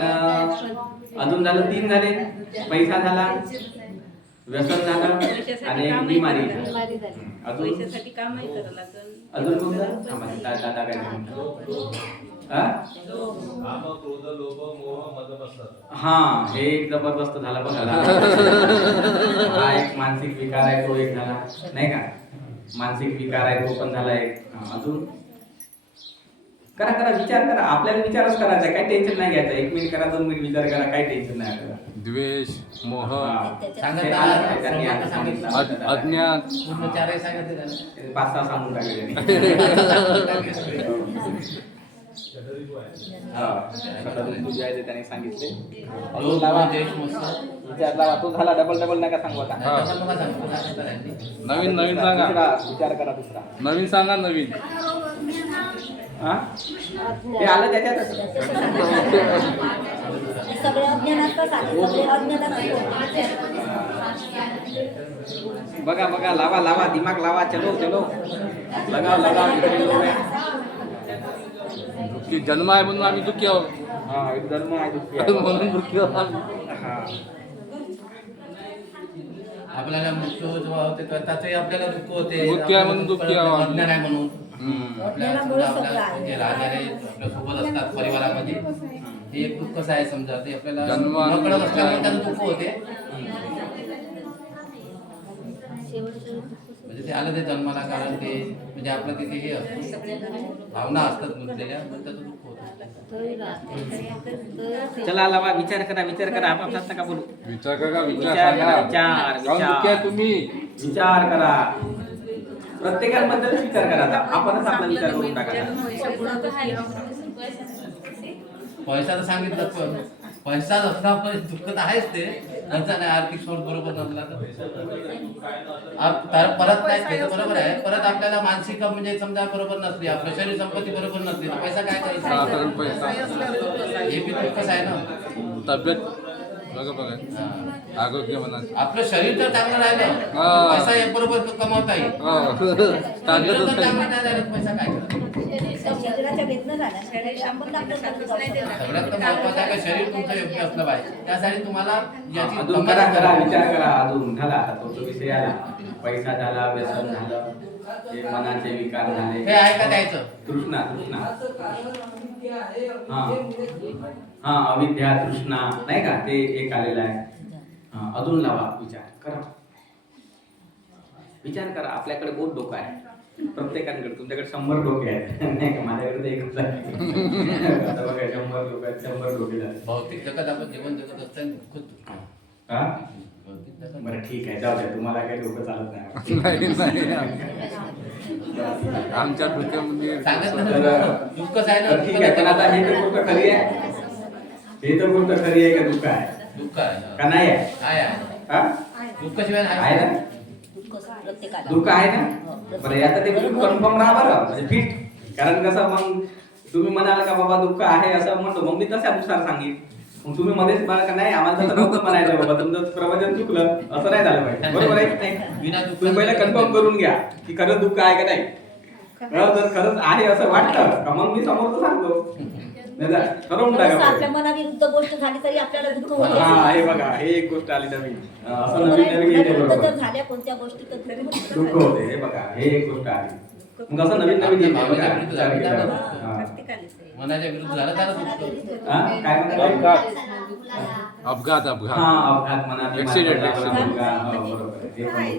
अजून झालं, 3 झाले. पैसा झाला, व्यसन झालं आणि एक बिमारी झाली. अजून पैशासाठी कामही करावं लागेल. अजून कोणतं दादा काय म्हणतो. हा हे एक जबरदस्त झाला बघा. हा एक मानसिक विकार आहे, तो एक झाला, नाही का. मानसिक विकार आहे तो पण झाला एक. अजून करा करा विचार करा, आपल्याला विचारच करायचा, काही टेन्शन नाही घ्यायचं. 1 मिनिट करा, 2 मिनिट विचार करा, काही टेन्शन नाही आपल्याला. द्वेष, मोह, अज्ञान, पूर्ण चारही सांगितले त्याला. 5-6 सांगून टाकले त्याने सांगितले. अजून लावा विचार लावा, तो झाला. डबल नका सांगू आता. नवीन नवीन सांगा. विचार करा दुसरा. नवीन सांगा. नवीन ते आलं त्याच्यातच. सगळे अज्ञानात सगळे अज्ञानात. बघा लावा दिमाग लावा. चलो लगाव दुःखी जन्म आहे म्हणून आम्ही दुःखी आहोत. हा एक जन्म आहे दुःखी म्हणून दुःखी आहोत आम्ही. आपल्याला मृत्यू जेव्हा होते तेव्हा त्याचंही आपल्याला दुःख होते. दुःखी आहे म्हणून दुःखी आहोत. अज्ञान आहे म्हणून अज्ञानामुळे सगळं आहे. जे राहणारे आपल्या सोबत असतात परिवारामध्ये ते एक दुःखच आहे समजा. ते आपल्याला जन्म नकळत असल्यामुळे त्याचं दुःख होते. म्हणजे ते आलं ते जन्माला कारण ते म्हणजे आपलं तिथे हे असतं, भावना असतात गुंतलेल्या, पण त्याचं दुःख होतं. चला लावा. विचार करा. आपापसात नका बोलू. विचार करा. विचार विचार सांगा. करा, विचार, काहून दुःखी आहे तुम्ही. विचार करा. प्रत्येकाबद्दल विचार करा. आता आपणच आपला विचार करून टाका. पैसा तर सांगितलं, पण पैसा असला पण दुःख तर आहेच ते. त्यांचा नाही आर्थिक सोड बरोबर नसला तर परत नाही ते तर बरोबर आहे. परत आपल्याला मानसिक म्हणजे समजा बरोबर नसली, आपलं शरीर संपत्ती बरोबर नसली तर पैसा काय करायचा. साधारण पैसा हे बी दुःखच आहे ना. तब्येत बघा आरोग्य म्हणा. आपलं शरीर तर चांगलं राहिलं, हा. पैसा हे बरोबर कमावता येईल. शरीर जर चांगलं नाही राहिलं, पैसा काय करायचा. शरीराच्या वेदना झाल्या. शरीर आपण आपलं चांगलं जाऊ शकतो. सगळ्यात महत्त्वाचं आहे का शरीर तुमचं योग्य असलं पाहिजे. त्यासाठी तुम्हाला याची अजून करा विचार करा. अजून झाला. आता तो विषय आला. पैसा झाला, व्यसन झालं, हे मनाचे विकार झाले. हे आहे का द्यायचं. तृष्णा हा अविद्या तृष्णा नाही का ते एक आलेलं आहे. हा, अजून लावा विचार करा आपल्याकडे बहुत डोकं आहे प्रत्येकाकडे. तुमच्याकडे 100 डोके आहेत नाही का, माझ्याकडे तर एकच आहे. आता बघा 100 लोक आहेत, 100 डोके झाले. भौतिक जगात आपण जीवन जगत असताना दुःख हा भौतिक जगात बरं ठीक आहे, जाऊ द्या, तुम्हाला काही डोकं चालत नाही. आमच्या डोक्यामध्ये सांगत ना दुःखच आहे तर ठीक आहे, पण आता हे तर गोष्ट खरी आहे, हे तर गोष्ट खरी आहे का दुःख आहे दुःख आहे का नाही आहे? आहे हा? दुःख शिवाय आहे ना, प्रत्येकाला दुःख आहे ना. बरं आता ते कन्फर्म राहा बरं, म्हणजे फिट. कारण कसं मग तुम्ही म्हणाल का बाबा दुःख आहे असं म्हणतो, मग मी तशानुसार सांगेन. मग तुम्ही मध्येच म्हणाल का नाही आम्हाला तसं नव्हतं म्हणायचं बाबा, तुमचं प्रवचन चुकलं, असं नाही झालं पाहिजे. बरोबर आहे की नाही? बिना दुःख तुम्ही पहिला कन्फर्म करून घ्या की खरंच दुःख आहे का नाही. जर खरंच आहे असं वाटतं का मग मी समोरचं सांगतो. नाही तर ठरवून टाका थोडंसं पहिले. आपल्या मनाविरुद्ध गोष्ट झाली तरी आपल्याला दुःख होते. हा हे बघा, हे एक गोष्ट आली नवीन. असं नवीन नवीन येते मनाविरुद्ध बरोबर. जर झाल्या कोणत्या गोष्टी तर तरी दुःख होते, हे बघा, हे एक गोष्ट आली. मग असं नवीन नवीन येते बघा. विचार केल्यावर. हा. प्रत्येकालाच आहे. मनाच्या विरुद्ध झालं त्याला दुःख. हा? काय म्हणतात? अपघात हा अपघात म्हणा, ते Accident, माणसाला accident. मुलगा, हो, बरोबर आहे, ते पण दुःख आहे.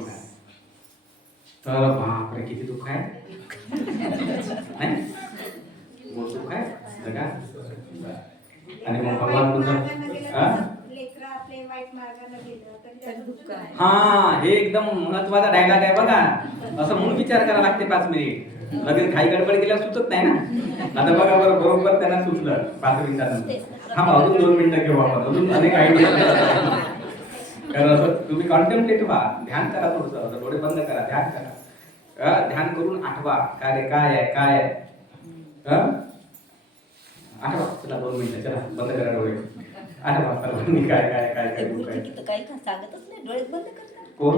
तर बापरे किती दुःख आहे नाही, बहुत दुःख आहे जगात. आणि मग भगवान बुद्ध हा? तर दुःख आहे. हा हे एकदम महत्वाचा डायलॉग आहे बघा. असं म्हणून विचार करायला लागते 5 मिनिट. लगेच घाई गडबड केल्यावर सुचत नाही ना. आता बघा बरं, बरोबर त्यांना सुचलं 5 मिनिटानंतर. हा अजून 2 मिनिटं घेऊ आपण, अजून अनेक आयडिया. कारण असं तुम्ही कॉन्टेम्प्लेट व्हा, ध्यान करा थोडंसं, असं डोळे बंद करा, ध्यान करा. ध्यान करून आठवा काय रे, काय आहे काय आहे. आठवा, चला 2 मिनिटं, चला बंद करा डोळे. आठवा सर्वांनी काय काय काय काय दुःख आहे. गुरुजी काही सांगतच नाही, डोळे बंद करतात. कोण?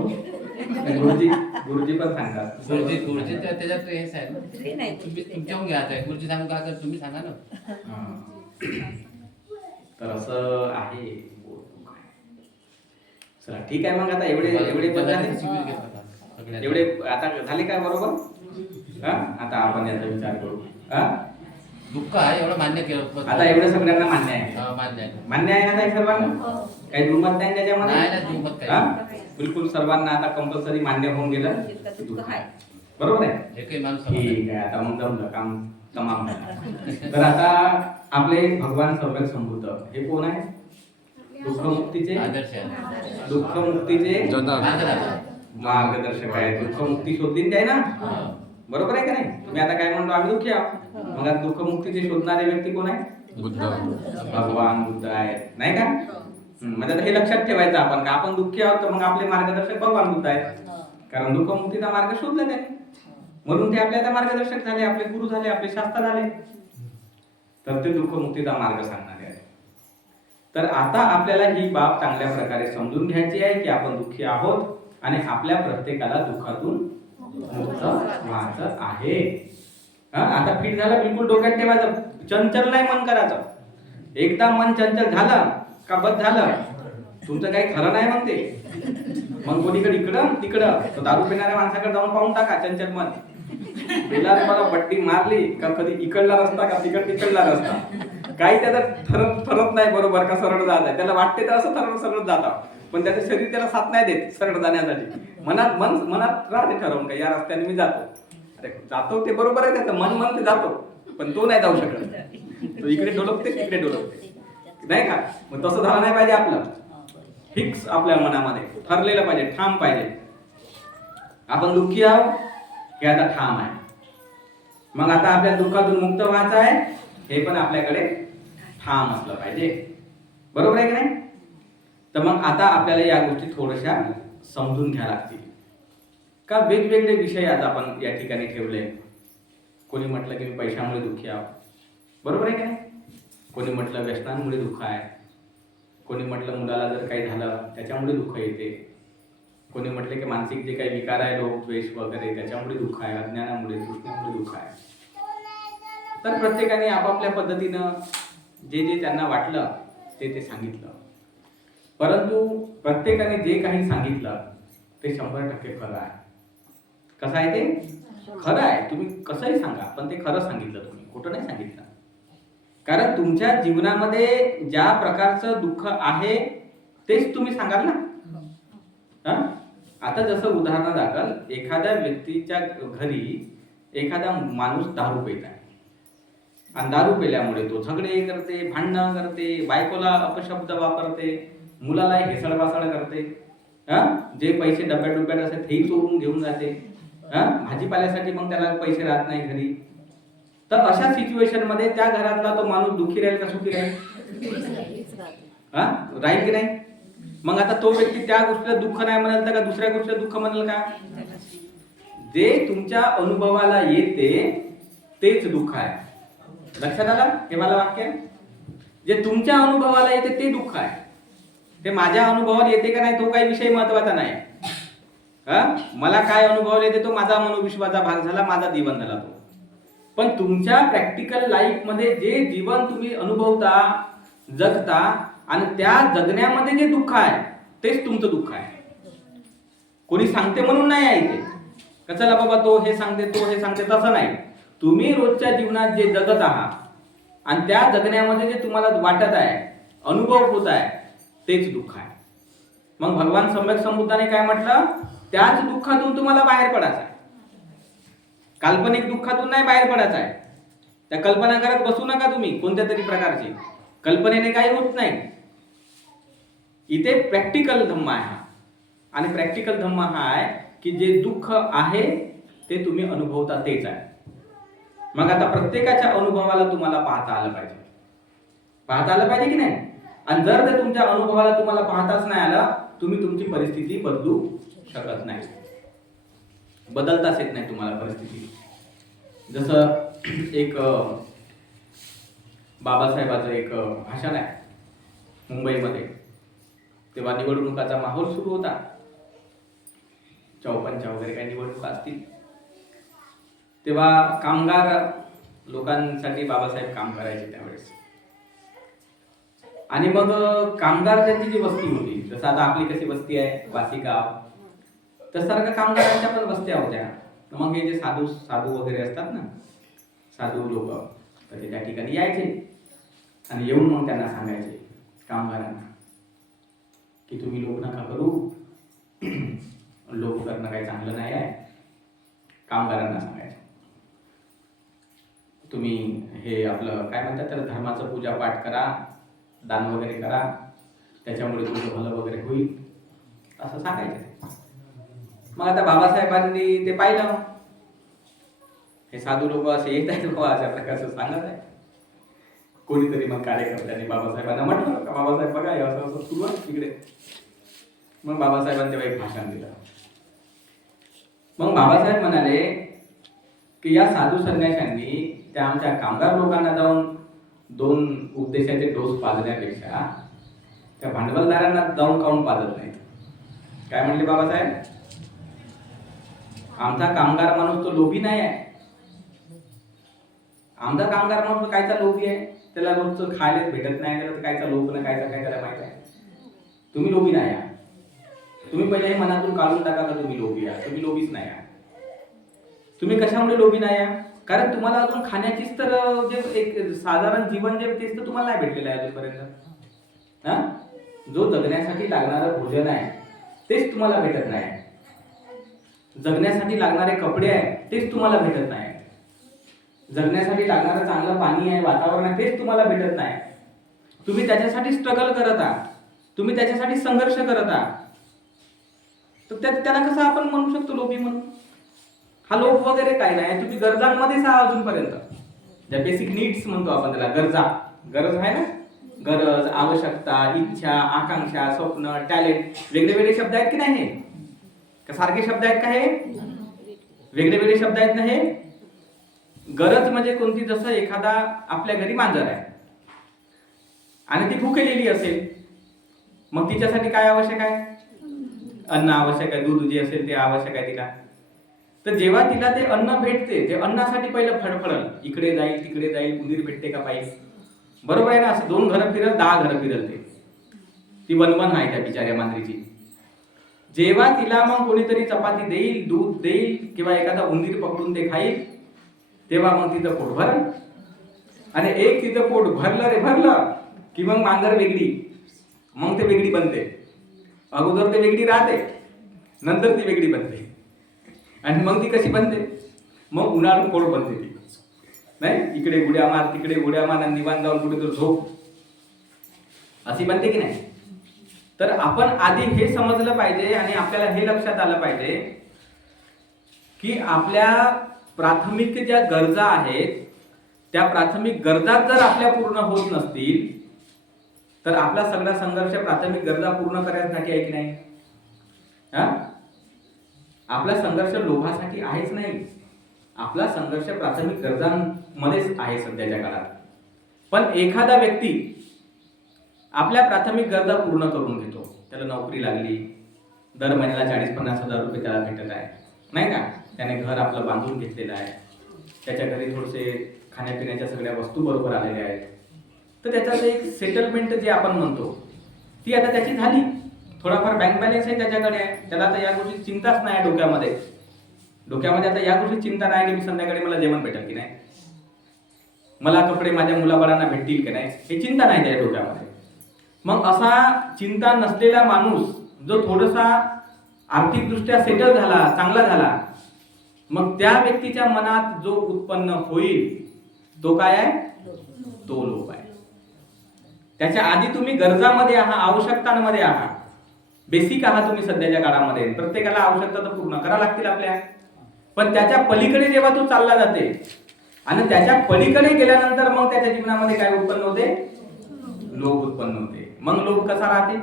गुरुजी पण सांगतात. गुरुजी त्याच्यात हेच आहे ना. ते नाही तुम्ही तुमच्याहून घ्यायचं आहे. गुरुजी सांगू का तर तुम्ही सांगा ना. हा. तर असं आहे. चला ठीक आहे, मग आता एवढे बदलाले शिबिर घेतलं सगळ्यांनी. एवढे आता झाले काय बरोबर. हा आता आपण याचा विचार करू. हा दुःख आहे एवढं मान्य केलं. आता एवढं सगळ्यांना मान्य आहे. हा, मान्य आहे. मान्य आहे ना ताई सर्वांना. काही दुमत नाही त्याच्यामध्ये. नाही ना दुमत काही. हा? बिलकुल सर्वांना आता कंपल्सरी मान्य होऊन गेलं. दुःख आहे. बरोबर आहे. एकही माणूस ठीक आहे, आता मग जमलं काम तमाम. तर आता आपले भगवान सर्व संभूत हे कोण आहे? दुःखमुक्तीचे आदर्श आहे. दुःखमुक्तीचे जनक. मार्गदर्शक आहे. दुःखमुक्ती शोधली आहे ना. हा. बरोबर आहे का नाही? तुम्ही आता काय म्हणतो, आम्ही दुःखी आहोत. मग आता दुःखमुक्तीचे शोधणारे व्यक्ती कोण आहे? बुद्ध. भगवान बुद्ध आहेत नाही का. म्हणजे आता हे लक्षात ठेवायचं आपण का आपण दुःखी आहोत, तर मग आपले मार्गदर्शक भगवान बुद्ध आहेत. कारण दुःखमुक्तीचा मार्ग शोधला त्यांनी, म्हणून ते आपले आता मार्गदर्शक झाले, आपले गुरु झाले, आपले शास्त्र झाले. तर ते दुःखमुक्तीचा मार्ग सांगणारे आहेत. तर आता आपल्याला ही बाब चांगल्या प्रकारे समजून घ्यायची आहे की आपण दुःखी आहोत आणि आपल्या प्रत्येकाला दुःखातून मुक्त व्हायचं आहे. आता फिट झालं, बिलकुल डोक्यात ठेवायचं, चंचल नाही मन करायचं. एकदा मन चंचल झालं का बस झालं, तुमचं काही खरं नाही मग ते. मग कोणीकडे इकडं तिकडं, तो दारू पिणाऱ्या माणसाकडे जाऊन पाहून टाका चंचल मन. तिला तुम्हाला बट्टी मारली का कधी इकडला रस्ता का तिकडला रस्ता, काही त्याचा ठरत नाही बरोबर का सरळ जात आहे. त्याला वाटते तर असं सरळ जातं, पण त्याचं शरीर त्याला साथ नाही देत सरळ जाण्यासाठी. मनात राहते ठरवून का या रस्त्याने मी जातो. अरे जातो ते बरोबर आहे, त्याचं मन ते जातो, पण तो नाही जाऊ शकत. तो इकडे डोलकते तिकडे डोलकते नाही का. मग तसं झालं नाही पाहिजे. आपलं फिक्स आपल्या मनामध्ये ठरलेलं पाहिजे, ठाम पाहिजे. आपण दुःखी आहोत हे आता ठाम आहे. मग आता आपल्या दुःखातून मुक्त व्हायचं आहे हे पण आपल्याकडे ठाम असलं पाहिजे. बरोबर आहे की नाही. तर मग आता आपल्याला या गोष्टी थोड्याशा समजून घ्या लागतील का. वेगवेगळे विषय आज आपण या ठिकाणी ठेवले. कोणी म्हटलं की मी पैशामुळे दुःखी आहोत, बरोबर आहे की नाही. कोणी म्हटलं व्यसनांमुळे दुःख आहे. कोणी म्हटलं मुलाला जर काही झालं त्याच्यामुळे दुःख येते. कोणी म्हटलं की मानसिक जे काही विकार आहे, लोभ द्वेष वगैरे, त्याच्यामुळे दुःख आहे. अज्ञानामुळे तृष्णेमुळे दुःख आहे. तर प्रत्येकाने आपापल्या पद्धतीनं जे त्यांना वाटलं ते सांगितलं. परंतु प्रत्येकाने जे काही सांगितलं ते 100% खरं आहे. कसं आहे ते खरं आहे. तुम्ही कसंही सांगा पण ते खरं सांगितलं, तुम्ही खोटं नाही सांगितलं. कारण तुमच्या जीवनामध्ये ज्या प्रकारचं दुःख आहे तेच तुम्ही सांगाल ना. हा? आता जसं उदाहरणादाखल एखाद्या व्यक्तीच्या घरी एखादा माणूस दारू पित आहे आणि दारू पिल्यामुळे तो झगडे करते, भांडणं करते, बायकोला अपशब्द वापरते, मुलाला हेसळबासळ करते, जे पैसे डब्यात असतात तेही चोरून घेऊन जाते, भाजीपाल्यासाठी मग त्याला पैसे राहत नाही घरी. तर अशा सिच्युएशन मध्ये त्या घरातला तो माणूस दुःखी राहील का सुखी राहील? राहील की नाही? मग आता तो व्यक्ती त्या गोष्टीला दुःख नाही म्हणाल तर का दुसऱ्या गोष्टीला दुःख म्हणाल का? जे तुमच्या अनुभवाला येते तेच दुःख आहे. लक्षात आलं हे मला वाक्य? जे तुमच्या अनुभवाला येते ते दुःख आहे. ते माझ्या अनुभवाला येते का नाही तो काही विषय महत्वाचा नाही. मला काय अनुभवाला येते तो माझा मनोविश्वाचा भाग झाला, माझा जीवन झाला तो. पण तुमच्या प्रॅक्टिकल लाईफ मध्ये जे जीवन तुम्ही अनुभवता, जगता आणि त्या जगण्यामध्ये जे दुःख आहे तेच तुमचं दुःख आहे. कोणी सांगते म्हणून नाही आहे इथे का चला बाबा तो हे सांगते तो हे सांगते, तसं नाही. तुम्ही रोजच्या जीवनात जे जगत आहात आणि त्या जगण्यामध्ये जे तुम्हाला वाटत आहे, अनुभव होत आहे तेच दुःख आहे. मग भगवान सम्यक संबुद्धाने काय म्हटलं? त्याच दुःखातून तुम्हाला बाहेर पडायचं आहे. काल्पनिक दुःखातून नाही बाहेर पडायचं आहे. त्या कल्पना करत बसू नका तुम्ही कोणत्या तरी प्रकारची. कल्पनेने काही होत नाही. इथे प्रॅक्टिकल धम्म आहे हा. आणि प्रॅक्टिकल धम्म हा आहे की जे दुःख आहे ते तुम्ही अनुभवता तेच आहे. मग आता प्रत्येकाच्या अनुभवाला तुम्हाला पाहता आलं पाहिजे. पाहता आलं पाहिजे की नाही? आणि जर ते तुमच्या अनुभवाला तुम्हाला पाहताच नाही आलं, तुम्ही तुमची परिस्थिती बदलू शकत नाही. बदलताच येत नाही तुम्हाला परिस्थिती. जसं एक बाबासाहेबांचं एक भाषण आहे मुंबईमध्ये. तेव्हा निवडणुकाचा माहोल सुरू होता. 54 वगैरे काही निवडणुका असतील. तेव्हा कामगार लोकांसाठी बाबासाहेब काम करायचे त्यावेळेस. आणि मग कामगार त्यांची जी वस्ती होती, जसं आता आपली कशी वस्ती आहे वासिगाव, तससारखं कामगारांच्या पण वस्त्या होत्या. तर मग हे जे साधू वगैरे असतात ना, साधू लोक, तर ते त्या ठिकाणी यायचे आणि येऊन मग त्यांना सांगायचे कामगारांना की तुम्ही लोक नका करू, लोक करणं काही चांगलं नाही आहे. कामगारांना सांगायचं तुम्ही हे आपलं काय म्हणतात त्याला धर्माचं पूजापाठ करा, दान वगैरे करा, त्याच्यामुळे तुमचं भलं वगैरे होईल, असं सांगायचं. मग आता बाबासाहेबांनी ते पाहिलं, हे साधू लोक असे येत आहेत बाबा अशा प्रकारचं सांगत आहे. कोणीतरी मग कार्यकर्त्यांनी बाबासाहेबांना म्हटलं का बाबासाहेब बघा असं असं सुरू आहे तिकडे. मग बाबासाहेबांनी तेव्हा एक भाषण दिलं. मग बाबासाहेब म्हणाले की या साधू संन्याशांनी त्या आमच्या कामगार लोकांना जाऊन 2 उपदेशाचे डोस पाजण्यापेक्षा त्या भांडवलदारांना जाऊन काऊन पाजत नाहीत? काय म्हणले बाबासाहेब? आमचा कामगार माणूस तो लोभी नाही आहे. आमचा कामगार माणूस कायचा लोभी आहे? त्याला रोजचं खायला भेटत नाही, त्याला कायचा लोभ ना कायचा काय त्याला माहित आहे. तुम्ही लोभी नाही आहे. तुम्ही पहिले हे मनातून काढून टाका का तुम्ही लोभी आहे. तुम्ही लोभीच नाही आहे. तुम्ही कशामुळे लोभी नाही आहे? कारण तुम्हाला अजून खाण्याचीच तर जे एक साधारण जीवन जे तेच तर तुम्हाला नाही भेटलेलं आहे अजूनपर्यंत. जो जगण्यासाठी लागणारं भोजन आहे तेच तुम्हाला भेटत नाही. जगण्यासाठी लागणारे कपडे आहे तेच तुम्हाला भेटत नाही. जगण्यासाठी लागणारं चांगलं पाणी आहे, वातावरण आहे, तेच तुम्हाला भेटत नाही. तुम्ही त्याच्यासाठी स्ट्रगल करत आहात, तुम्ही त्याच्यासाठी संघर्ष करत आहात. तर त्याला कसं आपण म्हणू शकतो लोभी म्हणून? हा लोभ वगैरे काय नाही. तुम्ही गरजांमध्येच आहात अजूनपर्यंत. ज्या बेसिक नीड्स म्हणतो आपण त्याला, गरजा. गरज आहे ना, गरज, आवश्यकता, इच्छा, आकांक्षा, स्वप्न, टॅलेंट, वेगळे वेगळे शब्द आहेत की नाही? हे का सारखे शब्द आहेत का? हे वेगळे वेगळे शब्द आहेत ना. हे गरज म्हणजे कोणती? जसं एखादा आपल्या घरी मांजर आहे आणि ती भुकेलेली असेल, मग तिच्यासाठी काय आवश्यक आहे? अन्न आवश्यक आहे, दूध जे असेल ते आवश्यक आहे तिला. तर जेव्हा तिला ते अन्न भेटते, ते अन्नासाठी पहिलं फडफडल, इकडे जाईल तिकडे जाईल, उंदीर भेटते का पाहिजे, बरोबर आहे ना. असं 2 घरं फिरल, 10 घरं फिरल, ती वनवन आहे त्या बिचाऱ्या मांजरीची. जेव्हा तिला मग कोणीतरी चपाती देईल, दूध देईल किंवा एखादा उंदीर पकडून ते खाईल, तेव्हा मग तिचं पोट भरल. आणि एक तिचं पोट भरलं रे भरलं की मग मांजर वेगळी, मग ते वेगळी बनते. अगोदर ते वेगळी राहते, नंतर ती वेगळी बनते. आणि मग ती कशी बनते? मग उन्हाळून पोट बनते ती, नाही? इकडे गुड्या मार, तिकडे गुड्या मार, आणि निवांत जाऊन कुठे तर झोप, अशी बनते की नाही? तर आपण आधी हे समजलं पाहिजे आणि आपल्याला हे लक्षात आलं पाहिजे की आपल्या प्राथमिक ज्या गरजा आहेत त्या प्राथमिक गरजा जर आपल्या पूर्ण होत नसतील तर आपला सगळा संघर्ष प्राथमिक गरजा पूर्ण करण्यासाठी आहे की नाही? हा, आपला संघर्ष लोभासाठी आहेच नाही, आपला संघर्ष प्राथमिक गरजांमध्येच आहे सध्याच्या काळात. पण एखादा व्यक्ती आपल्या प्राथमिक गरजा पूर्ण करून घेतो, त्याला नोकरी लागली, दर महिन्याला 40-50 हजार रुपये त्याला भेटत आहे, नाही का? त्याने घर आपलं बांधून घेतलेलं आहे, त्याच्या घरी थोडेसे खाण्यापिण्याच्या सगळ्या वस्तू बरोबर आलेल्या आहेत, तर त्याचं एक सेटलमेंट जे आपण म्हणतो ती आता त्याची झाली. थोडाफार बँक बॅलन्स आहे त्याच्याकडे आहे, त्याला आता या गोष्टी चिंताच नाही डोक्यामध्ये. आता या गोष्टी चिंता नाही की मी संध्याकाळी मला जेवण भेटेल की नाही, मला कपडे माझ्या मुलाबाळांना भेटतील की नाही, हे चिंता नाही त्याच्या डोक्यामध्ये. मग असा चिंता नसलेला माणूस जो थोडासा आर्थिकदृष्ट्या सेटल झाला, चांगला झाला, मग त्या व्यक्तीच्या मनात जो उत्पन्न होईल तो काय आहे? तो लोभ आहे. त्याच्या आधी तुम्ही गरजामध्ये आहात, आवश्यकतांमध्ये आहात, बेसिक आहात तुम्ही सध्याच्या काळामध्ये. प्रत्येकाला आवश्यकता तर पूर्ण करा लागतील आपल्या, पण त्याच्या पलीकडे जेव्हा तो चालला जाते आणि त्याच्या पलीकडे गेल्यानंतर मग त्याच्या जीवनामध्ये काय उत्पन्न होते? लोभ उत्पन्न होते. मग लोभ कसा राहते?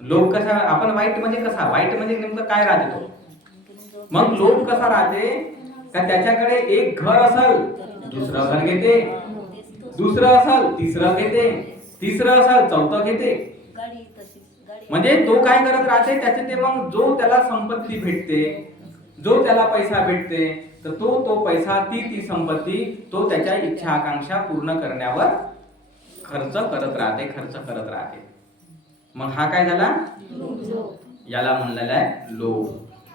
लोभ कसा, आपण वाईट म्हणजे कसा, वाईट म्हणजे नेमकं काय राहते तो? मग लोभ कसा राहते का त्याच्याकडे एक घर असेल दुसरं घर घेते, दुसरं असेल तिसरं घेते, तिसरं असेल चौथं घेते. म्हणजे तो काय करत राहते, त्याचे ते मग जो त्याला संपत्ती भेटते, जो त्याला पैसा भेटते, तर तो पैसा, ती संपत्ती तो त्याच्या इच्छा आकांक्षा पूर्ण करण्यावर खर्च करत राहते. मग हा काय झाला? याला म्हणलेला आहे लोभ.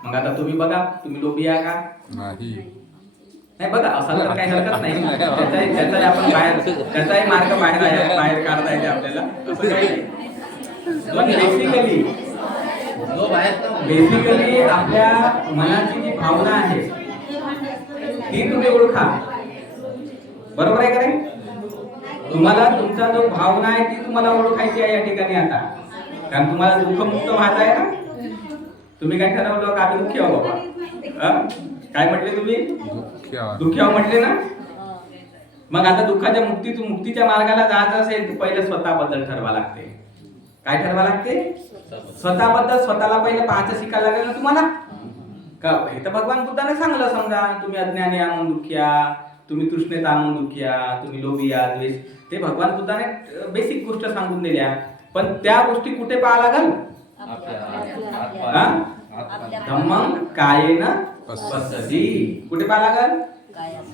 मग आता तुम्ही बघा, तुम्ही लोभी आहे का? नाही. नाही बघा, असाल तर काही हरकत नाही, त्याचाही आपण त्याचाही मार्ग बाहेर काढता येते आपल्याला, असं काही नाही. पण बेसिकली आपल्या मनाची जी भावना आहे ती तुम्ही ओळखा, बरोबर आहे का नाही? तुम्हाला तुमचा जो भावना आहे ती तुम्हाला ओळखायची आहे या ठिकाणी आता, कारण तुम्हाला दुःखमुक्त व्हायचं आहे ना. तुम्ही काय ठरवलं का आम्ही दुःखी आहो बाबा? काय म्हटले तुम्ही? दुःखी आहो म्हटले ना. मग आता दुःखाच्या मुक्तीच्या मार्गाला जायचं असेल तर पहिले स्वतःबद्दल ठरवा लागते. काय ठरवा लागते? स्वतःबद्दल स्वतःला पहिले पाहायचं शिकायला लागेल ना तुम्हाला. का हे तर भगवान बुद्धाने सांगलं, समजा तुम्ही अज्ञानी आ म्हणून दुःखिया, तुम्ही तृष्णेत आ म्हणून दुःखिया, तुम्ही लोभी आ, द्वेष, ते भगवान बुद्धाने बेसिक गोष्ट सांगून दिल्या. पण त्या गोष्टी कुठे पाहा लागल? धम्मं कायेन पश्यति. कुठे पाहा लागल?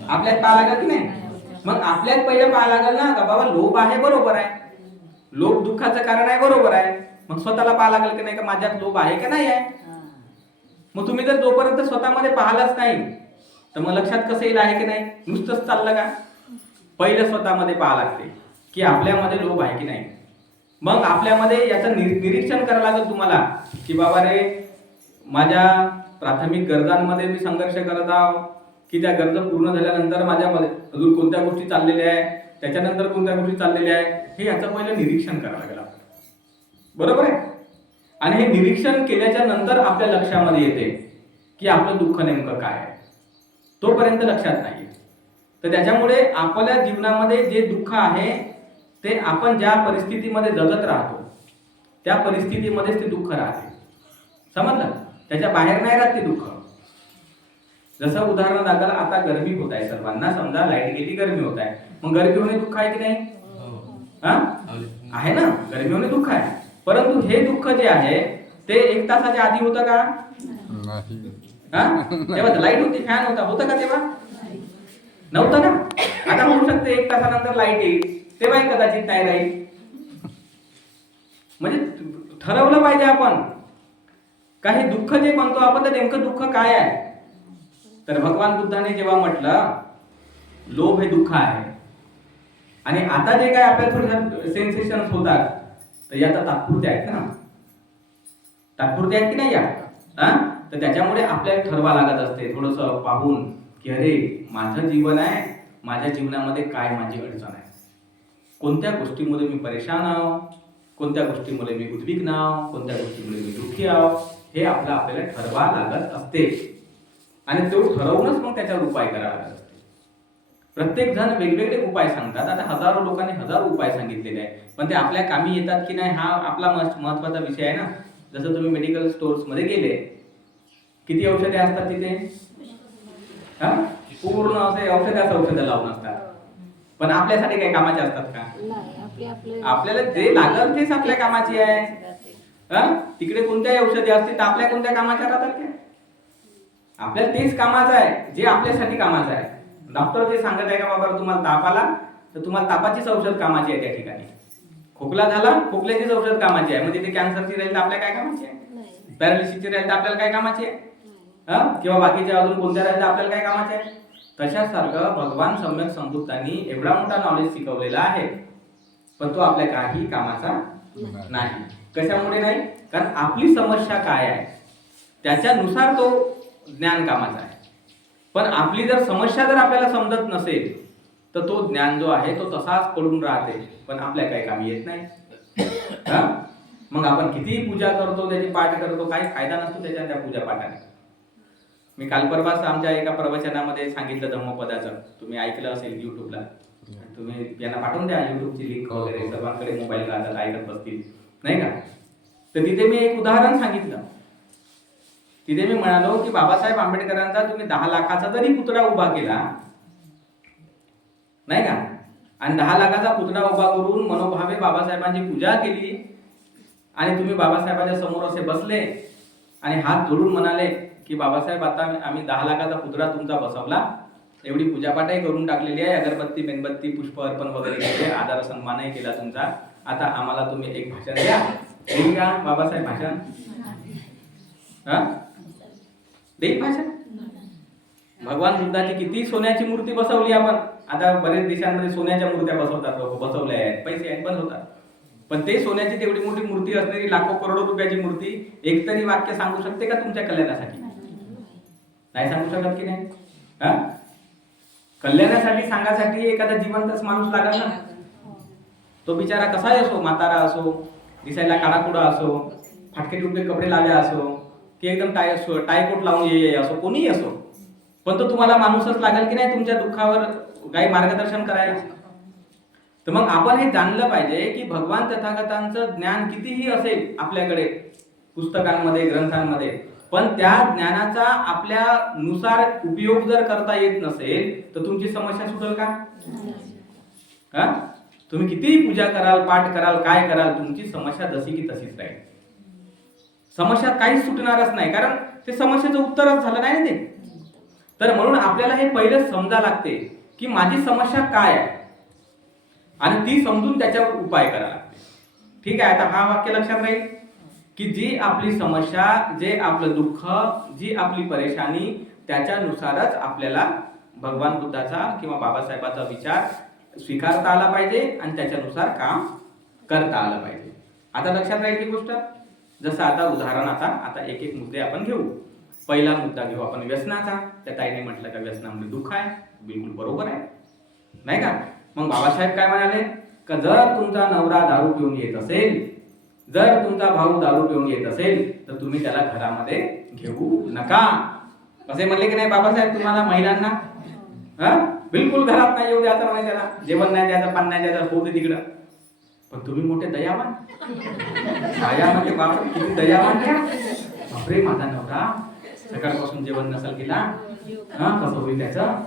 आपल्यात पाहा लागल की नाही? मग आपल्यात पहिले पाहा लागल ना का बाबा लोभ आहे, बरोबर आहे, लोभ दुःखाचं कारण आहे, बरोबर आहे. मग स्वतःला पाहा लागल की नाही का माझ्यात लोभ आहे का नाही आहे? मग तुम्ही जर जोपर्यंत स्वतःमध्ये पाहिलाच नाही तर मग लक्षात कसं येईल आहे की नाही? नुसतंच चाललं का? पहिले स्वतःमध्ये पाहा लागते की आपल्यामध्ये लोभ आहे की नाही. मग आपल्यामध्ये याचं निरीक्षण करावं लागेल तुम्हाला की बाबा रे, माझ्या प्राथमिक गरजांमध्ये मी संघर्ष करत आहो की त्या गरजा पूर्ण झाल्यानंतर माझ्यामध्ये अजून कोणत्या गोष्टी चाललेल्या आहेत, त्याच्यानंतर कोणत्या गोष्टी चाललेल्या आहेत, हे याचं पहिलं निरीक्षण करावं लागेल आपल्याला, बरोबर आहे. आणि हे निरीक्षण केल्याच्या नंतर आपल्या लक्षामध्ये येते की आपलं दुःख नेमकं काय आहे, तोपर्यंत लक्षात नाही. तर त्याच्यामुळे आपल्या जीवनामध्ये जे दुःख आहे ते आपण ज्या परिस्थितीमध्ये जगत राहतो त्या परिस्थितीमध्येच ते दुःख राहते, समजलं? त्याच्या बाहेर नाही राहत ते दुःख. जसं उदाहरण दाखल, आता गरमी होत आहे, सर्वांना समजा लाईट गेली, गरमी होत आहे, मग गरमी होणे दुःख आहे की नाही? आहे ना, गरमी होणे दुःख आहे. परंतु हे दुःख जे आहे ते 1 तासाच्या आधी होतं का? तेव्हा लाईट होती, फॅन होता का तेव्हा? नव्हतं ना. आता होऊ शकते 1 तासानंतर लाईट येईल, तेव्हाही कदाचित नाही राहील. म्हणजे ठरवलं पाहिजे आपण काही दुःख जे म्हणतो आपण तर नेमकं दुःख काय आहे. तर भगवान बुद्धाने जेव्हा म्हटलं लोभ हे दुःख आहे, आणि आता जे काय आपल्याला थोडं सेन्सेशन होतात तर या आता तात्पुरते आहेत ना, तात्पुरते आहेत की नाही या, तर त्याच्यामुळे आपल्याला ठरवा लागत असते थोडस पाहून की अरे माझं जीवन आहे, माझ्या जीवनामध्ये काय माझी अडचण आहे, कोणत्या गोष्टीमुळे मी परेशान आहो, कोणत्या गोष्टीमुळे मी उद्विग्न आहो, कोणत्या गोष्टीमुळे मी दुःखी आहो, हे आपल्याला ठरवा लागत असते. आणि तो ठरवूनच मग त्याच्यावर उपाय करावा लागत असते. प्रत्येक जण वेगवेगळे उपाय सांगतात. आता हजारो लोकांनी हजारो उपाय सांगितलेले आहे, पण ते आपल्या कामी येतात की नाही हा आपला महत्वाचा विषय आहे ना. जसं तुम्ही मेडिकल स्टोर्स मध्ये गेले, किती औषधे असतात तिथे, पूर्ण असे औषधं लावून असतात, पण आपल्यासाठी काही कामाचे असतात का? आपल्याला जे लागल तेच आपल्या कामाची आहे. तिकडे कोणत्याही औषधी असतील तर आपल्या कोणत्या कामाच्या राहतात काय? आपल्याला तेच कामाचं आहे जे आपल्यासाठी कामाचं आहे. डॉक्टर जे सांगत आहे का बाबा तुम्हाला ताप आला तर तुम्हाला तापाचीच औषध कामाची आहे त्या ठिकाणी, खोकला झाला खोकल्याचीच औषध कामाची आहे, म्हणजे ते कॅन्सरची राहील तर आपल्या काय कामाची आहे, पॅरालिसिसची राहील तर आपल्याला काय कामाची आहे, किंवा बाकीच्या अजून कोणत्या राहील तर आपल्याला काय कामाचे आहे. तशासारखं भगवान सम्यक संबुद्धांनी एवढा मोठा नॉलेज शिकवलेला आहे, पण तो आपल्या काही कामाचा नाही. कशामुळे नाही? कारण आपली समस्या काय आहे त्याच्यानुसार तो ज्ञान कामाचा आहे. पण आपली जर समस्या जर आपल्याला समजत नसेल तर तो ज्ञान जो आहे तो तसाच पडून राहते, पण आपल्या काही कामी येत नाही. मग आपण कितीही पूजा करतो, त्याची पाठ करतो, काही फायदा नसतो त्याच्या त्या पूजा पाठाने. मी काल परवाच आमच्या एका प्रवचनामध्ये सांगितलं धम्मपदाचं, तुम्ही ऐकलं असेल युट्यूबला, तुम्ही यांना पाठवून द्या युट्यूबची लिंक वगैरे, सर्वांकडे मोबाईल राहतात ऐकत बसतील नाही का. तर तिथे मी एक उदाहरण सांगितलं. तिथे मी म्हणालो की बाबासाहेब आंबेडकरांचा तुम्ही 10 लाखाचा जरी पुतळा उभा केला नाही का, आणि 10 लाखाचा पुतळा उभा करून मनोभावे बाबासाहेबांची पूजा केली आणि तुम्ही बाबासाहेबांच्या समोर असे बसले आणि हात जोडून म्हणाले की बाबासाहेब आता आम्ही 10 लाखाचा पुतळा तुमचा बसवला, एवढी पूजापाठही करून टाकलेली आहे, अगरबत्ती मेणबत्ती पुष्प अर्पण वगैरे केले, आदर सन्मानही केला तुमचा, आता आम्हाला तुम्ही एक भाषण द्या. देईल का बाबासाहेब भाषण? देईल भाषण? भगवान बुद्धाची किती सोन्याची मूर्ती बसवली आपण, आता बरेच देशांमध्ये सोन्याच्या मूर्त्या बसवतात, लोक बसवल्या आहेत, पैसे आहेत बंद होतात, पण ते सोन्याची तेवढी मोठी मूर्ती असणारी लाखो करोडो रुपयाची मूर्ती एक तरी वाक्य सांगू शकते का तुमच्या कल्याणासाठी? नाही सांगू शकत की नाही. कल्याणासाठी सांगासाठी एखादा जिवंतच माणूस लागला ना. तो बिचारा कसाही असो, म्हातारा असो, दिसायला काडाकुडा असो, फाटके टुटके कपडे लावले असो, की एकदम टायकोट लावून ये असो, कोणीही असो, पण तो तुम्हाला माणूसच लागेल की नाही तुमच्या दुःखावर काही मार्गदर्शन करायला. तर मग आपण हे जाणलं पाहिजे की भगवान तथागतांचं ज्ञान कितीही असेल आपल्याकडे पुस्तकांमध्ये ग्रंथांमध्ये, पण त्या ज्ञानाचा आपल्या नुसार उपयोग जर करता येत नसेल तर तुमची समस्या सुटेल का? तुम्ही कितीही पूजा कराल, पाठ कराल, काय कराल, तुमची समस्या जशी की तशीच राहील. समस्या काहीच सुटणारच नाही, कारण ते समस्येचं उत्तरच झालं नाही ना ते. तर म्हणून आपल्याला हे पहिलं समजा लागते की माझी समस्या काय आहे आणि ती समजून त्याच्यावर उपाय करावा लागते. ठीक आहे, आता हा वाक्य लक्षात राहील की जी आपली समस्या, जे आपलं दुःख, जी आपली परेशानी, त्याच्यानुसारच आपल्याला भगवान बुद्धाचा किंवा बाबासाहेबांचा विचार स्वीकारता आला पाहिजे आणि त्याच्यानुसार काम करता आलं पाहिजे. आता लक्षात राहील ही गोष्ट. जसं आता उदाहरण आता एक एक मुद्दे आपण घेऊ. पहिला मुद्दा घेऊ आपण व्यसनाचा. त्या ताईने म्हटलं का व्यसनामध्ये दुःख आहे, बिलकुल बरोबर आहे नाही का. मग बाबासाहेब काय म्हणाले का जर तुमचा नवरा दारू पिऊन येत असेल, जर तुमचा भाऊ दारू पिऊन येत असेल तर तुम्ही त्याला घरामध्ये घेऊ नका. असे म्हणले की नाही बाबासाहेब तुम्हाला महिलांना? बिलकुल घरात नाही येऊ द्यायचं म्हणे, त्याला जेवण नाही द्यायचं, पाणी नाही द्यायचं, होऊ दे तिकडं. पण तुम्ही मोठे दयावान, छाया म्हणजे बाप किती दयावान घ्या. बापरे माझा नवरा सकाळपासून जेवण नसेल केला, कसं होईल त्याचं?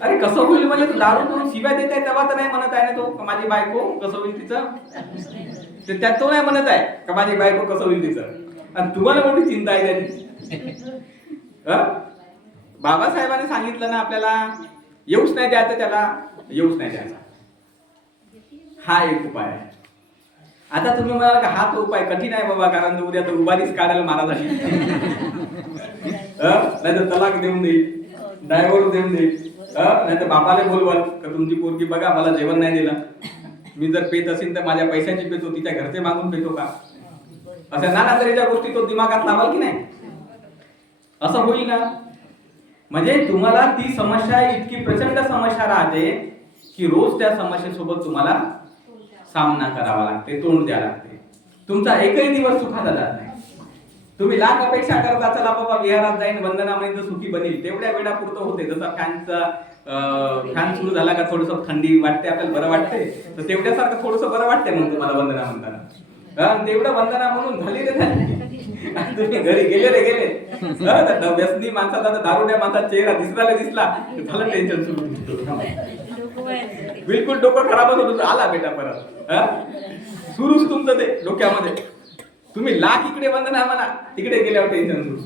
अरे कसं होईल म्हणजे तू दारू करून शिव्या देत आहे तेव्हा तर नाही म्हणत आहे ना तो माझी बायको कसं होईल तिचं, त्यात तो नाही म्हणत आहे का माझी बायको कसं होईल तिचं. आणि तुम्हाला मोठी चिंता आहे त्याची. बाबासाहेबांनी सांगितलं ना आपल्याला येऊच नाही द्यायचं, त्याला येऊच नाही द्यायचा. हा एक उपाय आहे. आता तुम्ही म्हणाल हा तो उपाय कठीण आहे बाबा, कारण उद्या तर उभारीच काढायला महाराजांनी नाही तर तलाक देऊन देईल, डायव्होर्स देऊन देईल. नाही तर बापाला बोलवाल का तुमची पोरगी बघा मला जेवण नाही दिलं, मी जर पेत असेल तर माझ्या पैशाची पेतो, तिच्या घरचे मागून पेतो का, अशा नाना तऱ्हेच्या गोष्टी तो दिमागात लावाल की नाही? असं होईल ना. म्हणजे तुम्हाला ती समस्या इतकी प्रचंड समस्या राहते की रोज त्या समस्येसोबत तुम्हाला सामना करावा लागते, तोंड द्यावं लागते. तुमचा एकही दिवस सुखाचा जात नाही. तुम्ही लाख अपेक्षा करता, चला बाबा विहारात जाईन वंदनामध्ये तर सुखी बनेल, तेवढ्या वेळापुरतं होते. जसा फॅन सुरू झाला का थोडस थंडी वाटते, आपल्याला बरं वाटते, तर तेवढ्यासारखं थोडस बरं वाटते मग तुम्हाला वंदना म्हणताना. तेवढं वंदना म्हणून झाली रे झाली, तुम्ही घरी गेले रे गेले. व्यसनी माणसाचा, दारुड्या माणसाचा चेहरा दिसला झालं टेन्शन सुरू, बिलकुल डोकं खराब होतं. आला बेटा परत सुरूच तुमचं ते डोक्यामध्ये. तुम्ही लाख इकडे वंदना म्हणा, तिकडे गेल्यावर टेन्शन सुरू.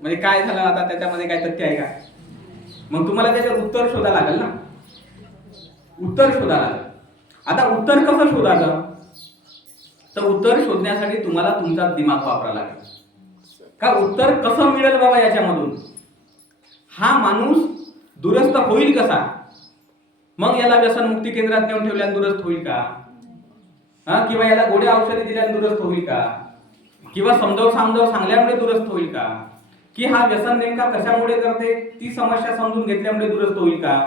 म्हणजे काय झालं आता, त्याच्यामध्ये काय तथ्य आहे का? मग तुम्हाला त्याच्यात उत्तर शोधायला लागेल ना, उत्तर शोधायला लागेल. आता उत्तर कसं शोधायचं, तर उत्तर शोधण्यासाठी तुम्हाला तुमचा दिमाग वापरावा लागेल. का उत्तर कसं मिळेल बाबा याच्यामधून, हा माणूस दुरुस्त होईल कसा, मग याला व्यसनमुक्ती केंद्रात नेऊन ठेवल्याने दुरुस्त होईल का, किंवा याला गोड्या औषधी दिल्याने दुरुस्त होईल का, किंवा समजावून सांगल्यामुळे दुरुस्त होईल का, की हा व्यसन नेमका कशामुळे करते ती समस्या समजून घेतल्यामुळे दुरुस्त होईल का.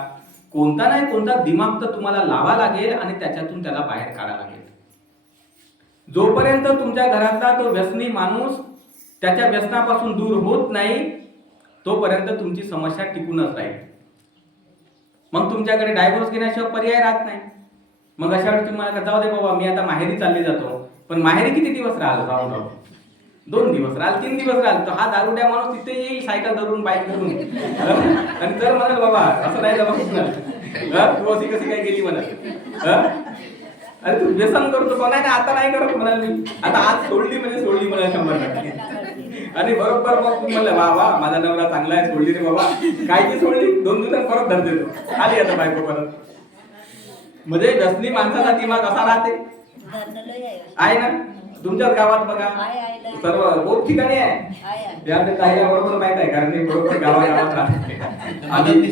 कोणता नाही कोणता दिमाग तर तुम्हाला लावा लागेल आणि त्याच्यातून त्याला बाहेर काढायला लागेल. जोपर्यंत तुमच्या घरातला तो व्यसनी माणूस त्याच्या व्यसनापासून दूर होत नाही तोपर्यंत तुमची समस्या टिकूनच राहील. मग तुमच्याकडे डायव्होर्स घेण्याशिवाय पर्याय राहत नाही. मग अशा वेळी तुम्हाला जाऊ दे बाबा मी आता माहेरी चालले जातो, पण माहेरी किती दिवस राहून 2 दिवस राहाल, 3 दिवस राहाल, तर हा दारुड्या माणूस तिथे येईल सायकल धरून, बाईक धरून, आणि तर म्हणाल बाबा असं नाही जमा, तू अशी कशी काय गेली म्हणा, अरे तू व्यसन करतो का, नाही आता नाही करत म्हणाल मी, आता आज सोडली म्हणजे सोडली म्हणा 100%. आणि बरोबर मग तू म्हणलं वा वा माझा नवरा चांगला आहे, सोडली रे बाबा, काय ती सोडली 2 दिवसात परत धरते तू, आली आता बायको परत. म्हणजे व्यसनी माणसाचा दिमाग असा राहते, आहे ना. तुमच्याच गावात बघा, सर्व बहुत ठिकाणी आहे, त्या बरोबर माहित आहे, कारण ते बरोबर गावागावात राहते.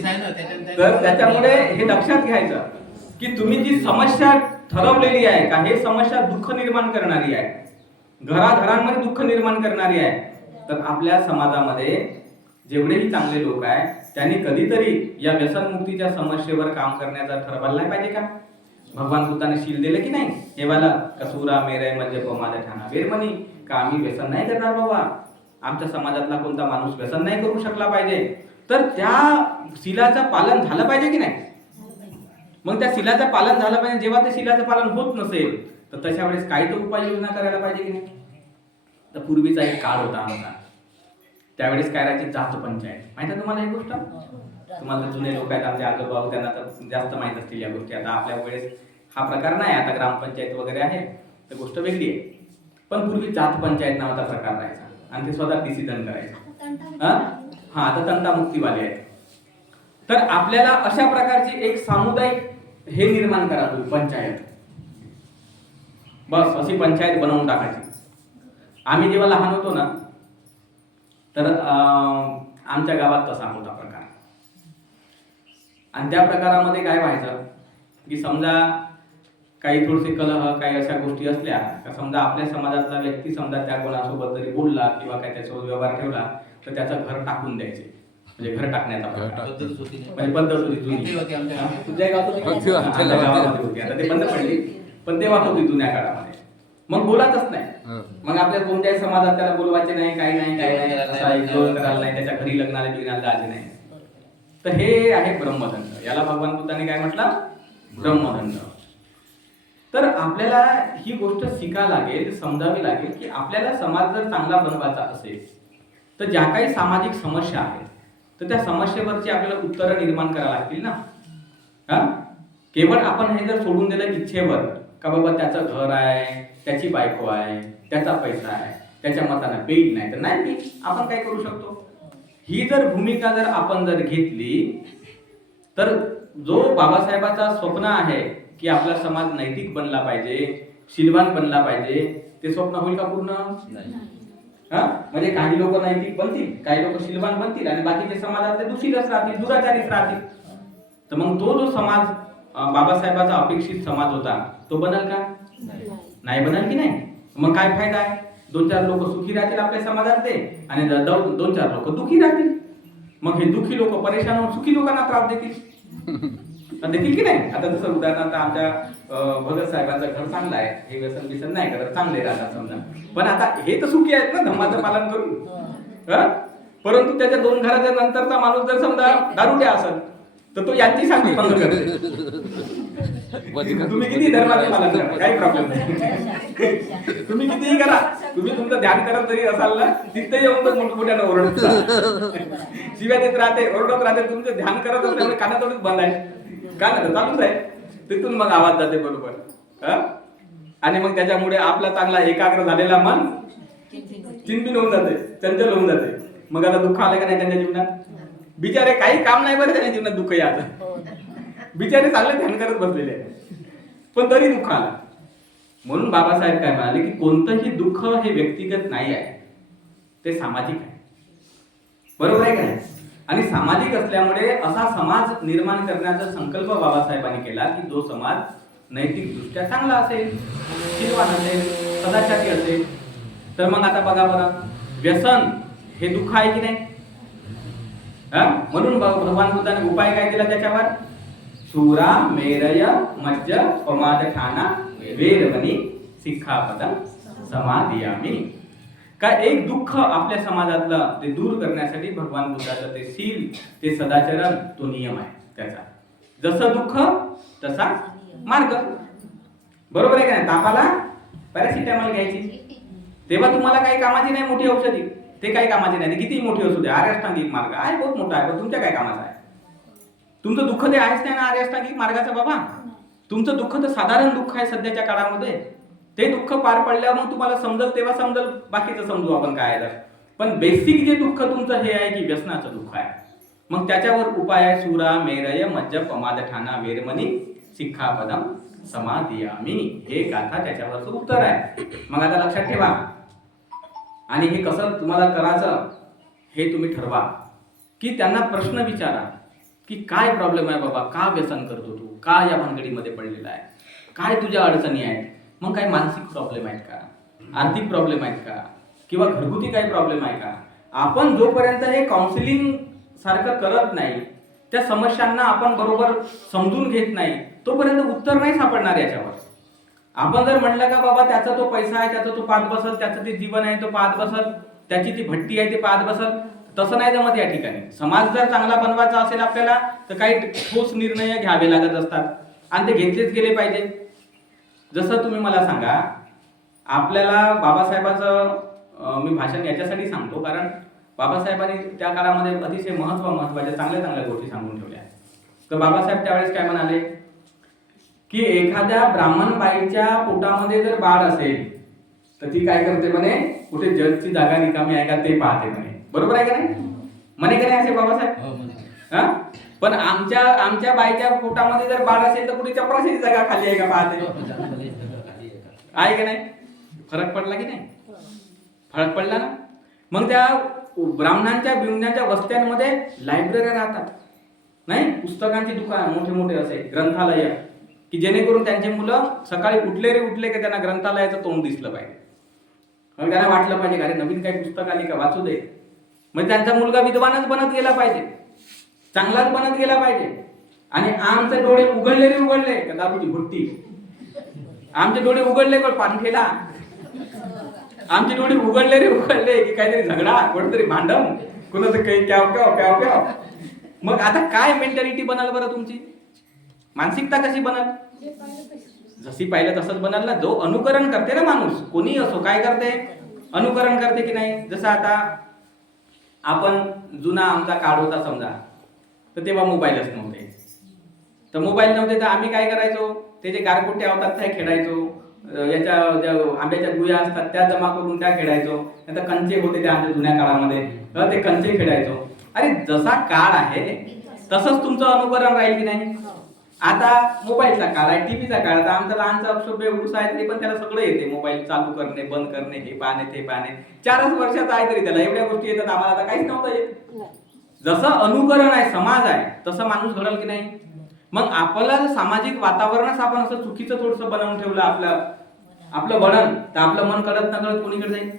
तर त्याच्यामुळे हे लक्षात घ्यायचं की तुम्ही जी समस्या ठरवलेली आहे का, हे समस्या दुःख निर्माण करणारी आहे, घराघरांमध्ये दुःख निर्माण करणारी आहे. तर आपल्या समाजामध्ये जेवढेही चांगले लोक आहेत त्यांनी कधीतरी या व्यसनमुक्तीच्या समस्येवर काम करण्याचा ठरवायला नाही पाहिजे का. भगवान बुद्धाने शील दिलं की नाही, हे वाला कसुरा मेरे म्हणजे माझ्या ठाणा वेरमणी, का आम्ही व्यसन नाही करणार बाबा, आमच्या समाजातला कोणता माणूस व्यसन नाही करू शकला पाहिजे. तर त्या शीलाचं पालन झालं पाहिजे की नाही. मग त्या शीलाचं पालन झालं पाहिजे. जेव्हा ते शीलाचं पालन होत नसेल तर तशा वेळेस काही तर उपाययोजना करायला पाहिजे की नाही. तर पूर्वीचा एक काळ होता आमचा, त्यावेळेस काय राहायची जात पंचायत, माहिती आहे तुम्हाला ही गोष्ट. तुम्हाला जुने लोक आहेत आमचे आजोबा, त्यांना तर जास्त माहित असतील या गोष्टी. आता आपल्या वेळेस हा प्रकार नाही, आता ग्रामपंचायत वगैरे आहे तर गोष्ट वेगळी आहे. पण पूर्वी जात पंचायत नावाचा प्रकार राहायचा आणि ते स्वतः डिसिजन करायचं. हा आता तंटामुक्तीवाले आहेत. तर आपल्याला अशा प्रकारची एक सामुदायिक हे निर्माण करावी पंचायत, बस अशी पंचायत बनवून टाकायची. आम्ही जेव्हा लहान होतो ना तर आमच्या गावात तसा होता प्रकार. आणि त्या प्रकारामध्ये काय व्हायचं की समजा काही थोडेसे कलह, काही अशा गोष्टी असल्या का, समजा आपल्या समाजातला व्यक्ती समजा त्या कोणासोबत जरी बोलला किंवा काय त्याच्यासोबत व्यवहार ठेवला तर त्याचं घर टाकून द्यायचे. म्हणजे घर टाकण्याचा म्हणजे पद्धत होती जुनी. तुझ्या गावात होती, आता ते बंद पडली, पण तेव्हा होती जुन्या काळामध्ये. मग बोलातच नाही. मग आपल्या कोणत्याही समाजात त्याला बोलवायचे नाही, काही नाही, काही नाही, करायला नाही, त्याच्या घरी लग्नाला बिग्नाला जायचे नाही. तर हे आहे ब्रह्मदंड. याला भगवान बुद्धाने काय म्हटलं, ब्रह्मदंड. तर आपल्याला ही गोष्ट शिकायला लागेल, समजावी लागेल की आपल्याला समाज जर चांगला बनवायचा असेल तर ज्या काही सामाजिक समस्या आहेत तर त्या समस्येवरची आपल्याला उत्तरं निर्माण करावी लागतील ना. केवळ आपण हे जर सोडून दिलं इच्छेवर का बाबा त्याचं घर आहे, त्याची बायको आहे, त्याचा पैसा आहे, त्याच्या मतानं पेट नाही तर नाही, आपण काय करू शकतो. ही जर भूमिका जर आपण जर घेतली तर जो बाबासाहेबाचा स्वप्न आहे की आपला समाज नैतिक बनला पाहिजे, शीलवान बनला पाहिजे, ते स्वप्न होईल का पूर्ण? म्हणजे काही लोक नैतिक बनतील, काही लोक शीलवान बनतील आणि बाकीचे समाजातले दूषितच राहतील, दुराचारीच राहतील. तर मग तो जो समाज बाबासाहेबाचा अपेक्षित समाज होता तो बनल का? नाही बनल की नाही? मग काय फायदा आहे? 2-4 लोक सुखी राहतील आपल्या समाजातले आणि 2-4 लोक दुखी राहतील. मग हे दुखी लोक परेशान होऊन सुखी लोकांना त्रास देतील की नाही? आता जसं उदाहरणार्थ आमच्या भगत साहेबांचं घर चांगलं आहे, हे व्यसन बिसन नाही करत, चांगले राहतात समजा. पण आता हे तर सुखी आहेत ना धर्माचं पालन करून. परंतु त्याच्या 2 घराच्या नंतरचा माणूस जर समजा दारुड्या असेल तर तो यांची शांती भंग करतो. तुम्ही किती धर्माचे पालन करा, काही प्रॉब्लेम नाही. तुम्ही कितीही करा, तुम्ही तुमचं ध्यान करत जरी असाल ना तिथे येऊन तर मोठमोठ्यानं ओरडत शिव्या देत राहते, ओरडत राहते. तुमचं ध्यान करत असल्यामुळे कानातोडीच बंद आहे, कान चालूच आहे. तिथून मग आवाज जाते बरोबर. आणि मग त्याच्यामुळे आपला चांगला एकाग्र झालेला मन चिंतन होऊन जाते, चंचल होऊन जाते. मग आता दुःख आलं का नाही त्यांच्या जीवनात? बिचारे काही काम नाही बरं त्यांच्या जीवनात दुःख यात. बिचारे चांगले ध्यान करत बसलेले आहेत पण तरी दुःख आला. म्हणून बाबासाहेब काय म्हणाले की कोणतंही दुःख हे व्यक्तिगत नाही आहे, ते सामाजिक आहे. बरोबर आहे का नाही? आणि सामाजिक असल्यामुळे असा समाज निर्माण करण्याचा संकल्प बाबासाहेबांनी केला की जो समाज नैतिक दृष्ट्या चांगला असेल, शीलवान असेल, सदाचारी असेल. तर मग आता बघा बरं, व्यसन हे दुःख आहे की नाही? म्हणून भगवान बुद्धाने उपाय काय दिला त्याच्यावर? शूरा मेरय मज्ज पमादठाना वेरमणी सिक्खापदं समादियामी. का एक दुःख आपल्या समाजातलं ते दूर करण्यासाठी भगवान बुद्धाचं ते शील, ते सदाचरण, तो नियम आहे त्याचा. जसं दुःख तसा मार्ग. बरोबर आहे का नाही? तापाला पॅरासिटामॉल घ्यायची, तेव्हा तुम्हाला काही कामाची नाही मोठी औषधी, ते काही कामाची नाही. किती मोठी असू दे, आर्याष्टांगिक मार्ग आहे, बहुत मोठा आहे, पण तुमच्या काय कामाचा आहे? तुमचं दुःख ते आहेच नाही ना आर्याष्टांगिक मार्गाचा बाबा. तुमचं दुःख तर साधारण दुःख आहे सध्याच्या काळामध्ये. ते दुःख पार पडल्यावर मग तुम्हाला समजल, तेव्हा समजल, बाकीचं समजू आपण काय आहे. पण बेसिक जे दुःख तुमचं हे आहे की व्यसनाचं दुःख आहे. मग त्याच्यावर उपाय आहे शूरा मेरय मज्ज पमादठाना वेरमणी सिक्खापदं समादियामी. हे गाथा त्याच्यावरचं उत्तर आहे. मग आता लक्षात ठेवा. आणि हे कसं तुम्हाला करायचं हे तुम्ही ठरवा. की त्यांना प्रश्न विचारा की काय प्रॉब्लेम आहे बाबा, का व्यसन करतो तू, का या भानगडीमध्ये पडलेला आहे, काय तुझ्या अडचणी आहेत. मग काही मानसिक प्रॉब्लेम आहेत का, आर्थिक प्रॉब्लेम आहेत का, किंवा घरगुती काही प्रॉब्लेम आहे का. आपण जोपर्यंत हे काउन्सिलिंग सारखं करत नाही, त्या समस्यांना आपण बरोबर समजून घेत नाही, तोपर्यंत उत्तर नाही सापडणार याच्यावर. आपण जर म्हणलं का बाबा त्याचा तो पैसा आहे, त्याचा तो पाहत बसल, त्याचं ते जीवन आहे तो पाहत बसल, त्याची ती भट्टी आहे ते पाहत बसल, तसं नाही जमत या ठिकाणी. समाज जर चांगला बनवायचा असेल आपल्याला तर काही ठोस निर्णय घ्यावे लागत असतात आणि ते घेतलेच गेले पाहिजे. जसं तुम्ही मला सांगा, आपल्याला बाबासाहेबाचं मी भाषण याच्यासाठी सांगतो कारण बाबासाहेबांनी त्या काळामध्ये अतिशय महत्वाच्या चांगल्या गोष्टी सांगून ठेवल्या. तर बाबासाहेब त्यावेळेस काय म्हणाले की एखाद्या ब्राह्मण बाईच्या पोटामध्ये जर बाळ असेल तर ती काय करते म्हणे, कुठे जजची जागा रिकामी आहे का ते पाहते म्हणे. बरोबर आहे का नाही? म्हणे का नाही असे बाबासाहेब? पण आमच्या बाईच्या पोटामध्ये जर बाळ असेल तर कुठे चपराशीची जागा खाली आहे का पाहते. आहे का नाही? फरक पडला की नाही? फरक पडला ना. मग त्या ब्राह्मणांच्या बिमणांच्या वस्त्यांमध्ये लायब्ररी राहतात नाही, पुस्तकांची दुकान मोठे मोठे असे ग्रंथालय की जेणेकरून त्यांचे मुलं सकाळी उठले की त्यांना ग्रंथालयाचं तोंड दिसलं पाहिजे. मग त्यांना वाटलं पाहिजे अरे नवीन काही पुस्तक आली का वाचू दे. म्हणजे त्यांचा मुलगा विद्वानच बनत गेला पाहिजे, चांगलाच बनत गेला पाहिजे. आणि आमचे डोळे उघडले का दारूची भुट्टी, आमचे डोळे उघडले का पानखेला, आमचे डोळे उघडले की काहीतरी झगडा, कोणतरी भांडण, कोणाचं काही प्याव. मग आता काय मेंटॅलिटी बनल बरं तुमची, मानसिकता कशी बनल? जशी पाहिलं तसंच बनल ना. जो अनुकरण करते ना माणूस, कोणी असो काय करते, अनुकरण करते की नाही. जसं आता आपण जुना आमचा काळ होता समजा, तर तेव्हा मोबाईलच नव्हते. तर मोबाईल नव्हते तर आम्ही काय करायचो, ते जे गारगोटे होतात त्या खेळायचो, याच्या ज्या आंब्याच्या गुया असतात त्या जमा करून त्या खेळायचो. नंतर कंचे होते त्या आमच्या जुन्या काळामध्ये, ते कंचे खेळायचो. अरे जसा काळ आहे तसंच तुमचं अनुकरण राहील की नाही. आता मोबाईलचा काळ आहे, टीव्हीचा काळ. आता आमचा लहानचा अक्षर एवढूसा आहे तरी पण त्याला सगळं येते. मोबाईल चालू करणे, बंद करणे, हे पाहणे, ते पाहणे. 4च वर्षाचा आहे तरी त्याला एवढ्या गोष्टी येतात. आम्हाला आता काहीच नव्हतं येत. जसं अनुकरण आहे, समाज आहे, तसं माणूस घडल की नाही. मग आपल्याला सामाजिक वातावरणच आपण असं चुकीचं थोडंसं बनवून ठेवलं आपलं वळण, तर आपलं मन कळत न कळत कोणीकडे जाईल,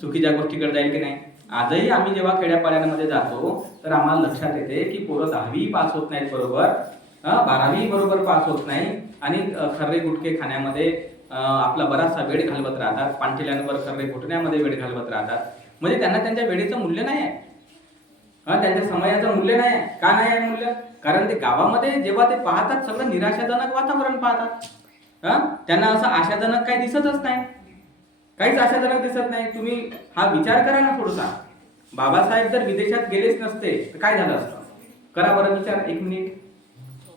चुकीच्या गोष्टीकडे जाईल की नाही. आजही आम्ही जेव्हा खेड्यापाड्यांमध्ये जातो तर आम्हाला लक्षात येते की पोरं 10वी पास होत नाहीत बरोबर, 12वी बरोबर पास होत नाही आणि खर्रे गुटखे खाण्यामध्ये आपला बराचसा वेळ घालवत राहतात. पांठिल्यांवर खर्रे घुटण्यामध्ये वेळ घालवत राहतात. म्हणजे त्यांना त्यांच्या वेळेचं मूल्य नाही आहे, त्यांच्या समयाचं मूल्य नाही आहे. का नाही आहे मूल्य? कारण ते गावामध्ये जेव्हा ते पाहतात सगळं निराशाजनक वातावरण पाहतात. त्यांना असं आशाजनक काही दिसतच नाही, काहीच आशाजनक दिसत नाही. तुम्ही हा विचार करा ना थोडासा. बाबासाहेब जर विदेशात गेलेच नसते तर काय झालं असतं? करा बरं विचार 1 मिनिट.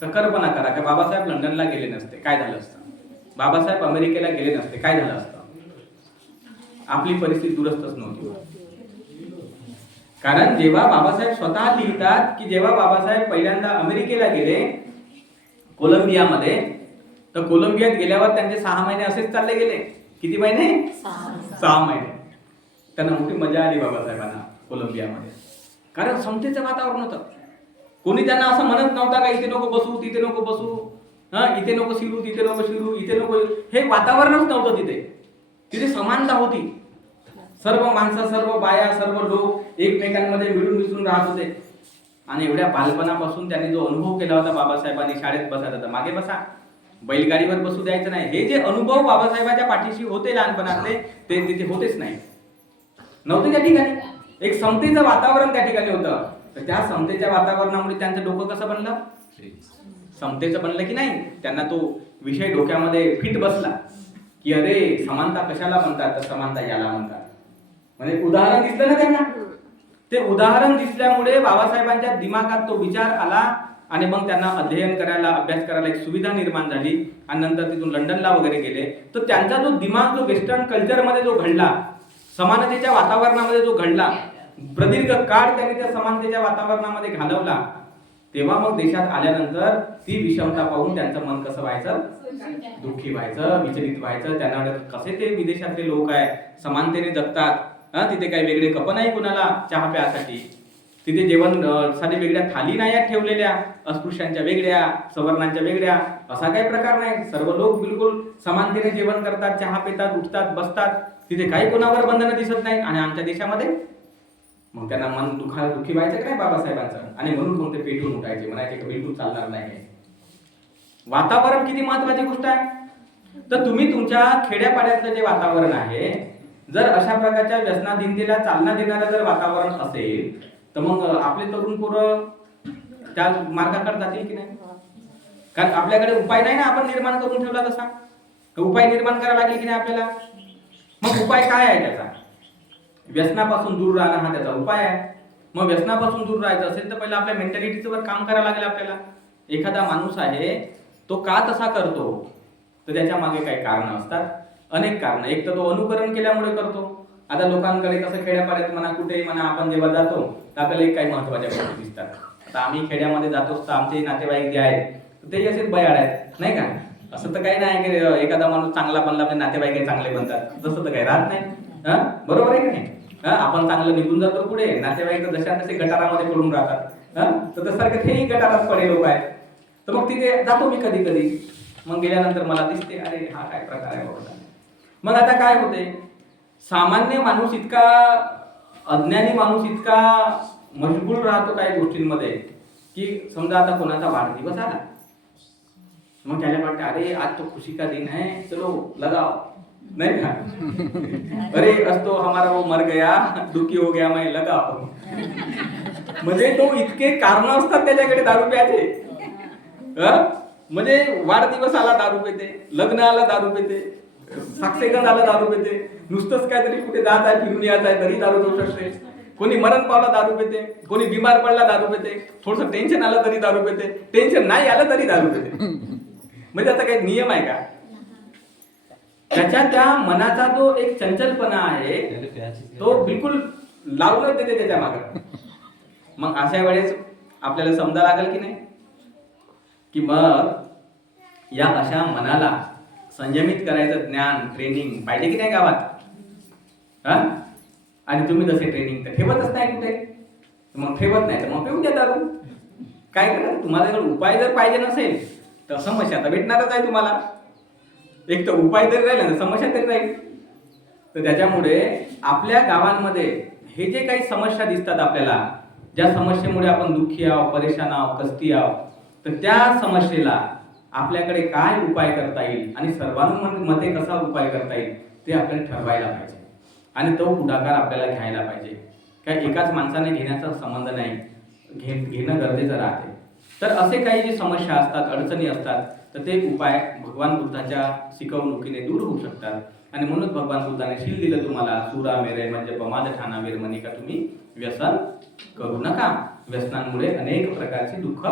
तर कल्पना करा की बाबासाहेब लंडनला गेले नसते, काय झालं असतं? बाबासाहेब अमेरिकेला गेले नसते, काय झालं असतं? आपली परिस्थिती दुरुस्तच नव्हती. कारण जेव्हा बाबासाहेब स्वतः लिहितात की जेव्हा बाबासाहेब पहिल्यांदा अमेरिकेला गेले कोलंबियामध्ये, तर कोलंबियात गेल्यावर त्यांचे 6 महिने असेच चालले गेले. किती महिने? 6 महिने. त्यांना मोठी मजा आली बाबासाहेबांना कोलंबियामध्ये, कारण समतेचं वातावरण होतं. कोणी त्यांना असं म्हणत नव्हता का इथे नको बसू, तिथे नको बसू, इथे नको शिरू, तिथे नको शिरू, इथे नको. हे वातावरणच नव्हतं तिथे. तिथे समानता होती. सर्व माणसं, सर्व बाया, सर्व लोक एकमेकांमध्ये मिळून मिसळून राहत होते. आणि एवढ्या बालपणापासून त्यांनी जो अनुभव केला होता बाबासाहेबांनी, शाळेत बसायचा तर मागे बसा, बैलगाडीवर बसू द्यायचं नाही, हे जे अनुभव बाबासाहेबांच्या पाठीशी होते लहानपणातले, ते तिथे होतेच नाही, नव्हते त्या ठिकाणी. एक समतेचं वातावरण त्या ठिकाणी होतं. तर त्या समतेच्या वातावरणामुळे त्यांचं डोकं कसं बनलं? समतेचं बनलं की नाही. त्यांना तो विषय डोक्यामध्ये फिट बसला की अरे समानता कशाला म्हणतात, तर समानता याला म्हणतात. म्हणजे उदाहरण दिसलं ना त्यांना. ते उदाहरण दिसल्यामुळे बाबासाहेबांच्या दिमागात तो विचार आला आणि मग त्यांना अध्ययन करायला, अभ्यास करायला एक सुविधा निर्माण झाली आणि नंतर तिथून लंडनला वगैरे गेले. तर त्यांचा जो दिमाग जो वेस्टर्न कल्चरमध्ये जो घडला, समानतेच्या वातावरणामध्ये जो घडला, प्रदीर्घ काळ त्यांनी त्या समानतेच्या वातावरणामध्ये घालवला, तेव्हा मग देशात आल्यानंतर ती विषमता पाहून त्यांचं मन कसं व्हायचं? दुःखी व्हायचं, विचलित व्हायचं. त्यांना कसे ते विदेशातले लोक आहे समानतेने जगतात, तिथे काही वेगळे कप नाही कुणाला चहा प्यासाठी, तिथे जेवण साठी वेगळ्या थाली नाही ठेवलेल्या, अस्पृश्यांच्या वेगळ्या, सवर्णांच्या वेगळ्या, असा काही प्रकार नाही. सर्व लोक बिलकुल समानतेने जेवण करतात, चहा पितात, उठतात, बसतात. तिथे काही कोणावर बंधनं दिसत नाही. आणि आमच्या देशामध्ये मग त्यांना मन दुःखी व्हायचं काय बाबासाहेबांचं, आणि म्हणून मग ते पेटून उठायचे, म्हणायचे की बिलकुल चालणार नाही. वातावरण किती महत्वाची गोष्ट आहे. तर तुम्ही तुमच्या खेड्यापाड्यातलं जे वातावरण आहे, जर अशा प्रकारच्या व्यसनाधीनतेला चालना देणारं जर वातावरण असेल, तर मग आपले तरुण पोरं त्या मार्गाकडे जातील की नाही? कारण आपल्याकडे उपाय नाही ना, आपण निर्माण करून ठेवला तसा. उपाय निर्माण करावा लागेल की नाही आपल्याला? मग उपाय काय आहे त्याचा? व्यसनापासून दूर राहणं हा त्याचा उपाय आहे. मग व्यसनापासून दूर राहायचं असेल तर पहिला आपल्या मेंटॅलिटीवर काम करावं लागेल आपल्याला. एखादा माणूस आहे तो का तसा करतो, तर त्याच्या मागे काही कारण असतात, अनेक कारण. एक तर तो अनुकरण केल्यामुळे करतो. आता लोकांकडे कसं खेड्यापाड्यात म्हणा, कुठेही म्हणा, आपण जेव्हा जातो तर आपल्याला एक काही महत्वाच्या गोष्टी दिसतात. आता आम्ही खेड्यामध्ये जातो तर आमचे नातेवाईक जे आहेत ते असेच बयाड आहेत, नाही का? असं तर काही नाही की एखादा माणूस चांगला बनला म्हणजे नातेवाईक चांगले बनतात, तसं तर काही राहत नाही. बरोबर आहे की नाही? आपण चांगलं निघून जातो पुढे, नातेवाईक जशा तसे गटारामध्ये पडून राहतात. तर तसं हेही गटारात पडे लोक आहेत. तर मग तिथे जातो मी कधी कधी. मग गेल्यानंतर मला दिसते अरे हा काय प्रकार आहे बाबा. मग आता काय होते, सामान्य माणूस इतका, अज्ञानी माणूस इतका मशगूल राहतो काही गोष्टींमध्ये की समजा आता कोणाचा वाढदिवस आला, मग त्याला वाटतं अरे आज तो खुशी का दिन है, चलो लगाओ, नहीं का? अरे आज तो हमारा वो मर गया, दुखी हो गया, मैं लगाओ. म्हणजे तो इतके कारण असतात त्याच्याकडे दारू प्यायचे. म्हणजे वाढदिवस आला दारू पिते, लग्न आला दारू पिते, साक्षीगंध आला दारू पिते, नुसतंच काहीतरी कुठे जात आहे, फिरून यायचं आहे तरी दारू पिऊ शकते. कोणी मरण पावला दारू पिते, कोणी बिमार पडला दारू पिते, थोडंसं टेन्शन आलं तरी दारू पिते, टेन्शन नाही आलं तरी दारू पिते. म्हणजे आता काही नियम आहे का? त्याच्या त्या मनाचा जो एक चंचलपणा आहे तो बिलकुल लावूनच देते त्याच्या मागे. मग अशा वेळेस आपल्याला समजा लागेल की नाही, की मग या अशा मनाला संयमित करायचं ज्ञान ट्रेनिंग पाहिजे की नाही गावात? हा? आणि तुम्ही जसे ट्रेनिंग तर ठेवतच नाही कुठे, मग ठेवत नाही तर मग पिऊन द्या दारू. काय करा, तुम्हाला जर उपाय जर पाहिजे नसेल तर समस्या तर भेटणारच आहे तुम्हाला. एक तर उपाय तरी राहिला ना समस्या तरी राहील. तर त्याच्यामुळे आपल्या गावांमध्ये हे जे काही समस्या दिसतात आपल्याला, ज्या समस्येमुळे आपण दुःखी आहोत, परेशान आहोत, कष्टी आहोत, तर त्या समस्येला आपल्याकडे काय उपाय करता येईल आणि सर्वानुमते कसा उपाय करता येईल ते आपल्याला ठरवायला पाहिजे आणि तो पुढाकार आपल्याला घ्यायला पाहिजे. काय एकाच माणसाने घेण्याचा संबंध नाही, घेणं गरजेचं राहते. तर असे काही जे समस्या असतात, अडचणी असतात, तर ते उपाय भगवान बुद्धाच्या शिकवणुकीने दूर होऊ शकतात. आणि म्हणून भगवान बुद्धाने शील दिलं तुम्हाला, सुरा मेरे म्हणजे प्रमाद ठाणा वेरमणी, का तुम्ही व्यसन करू नका. व्यसनांमुळे अनेक प्रकारचे दुःख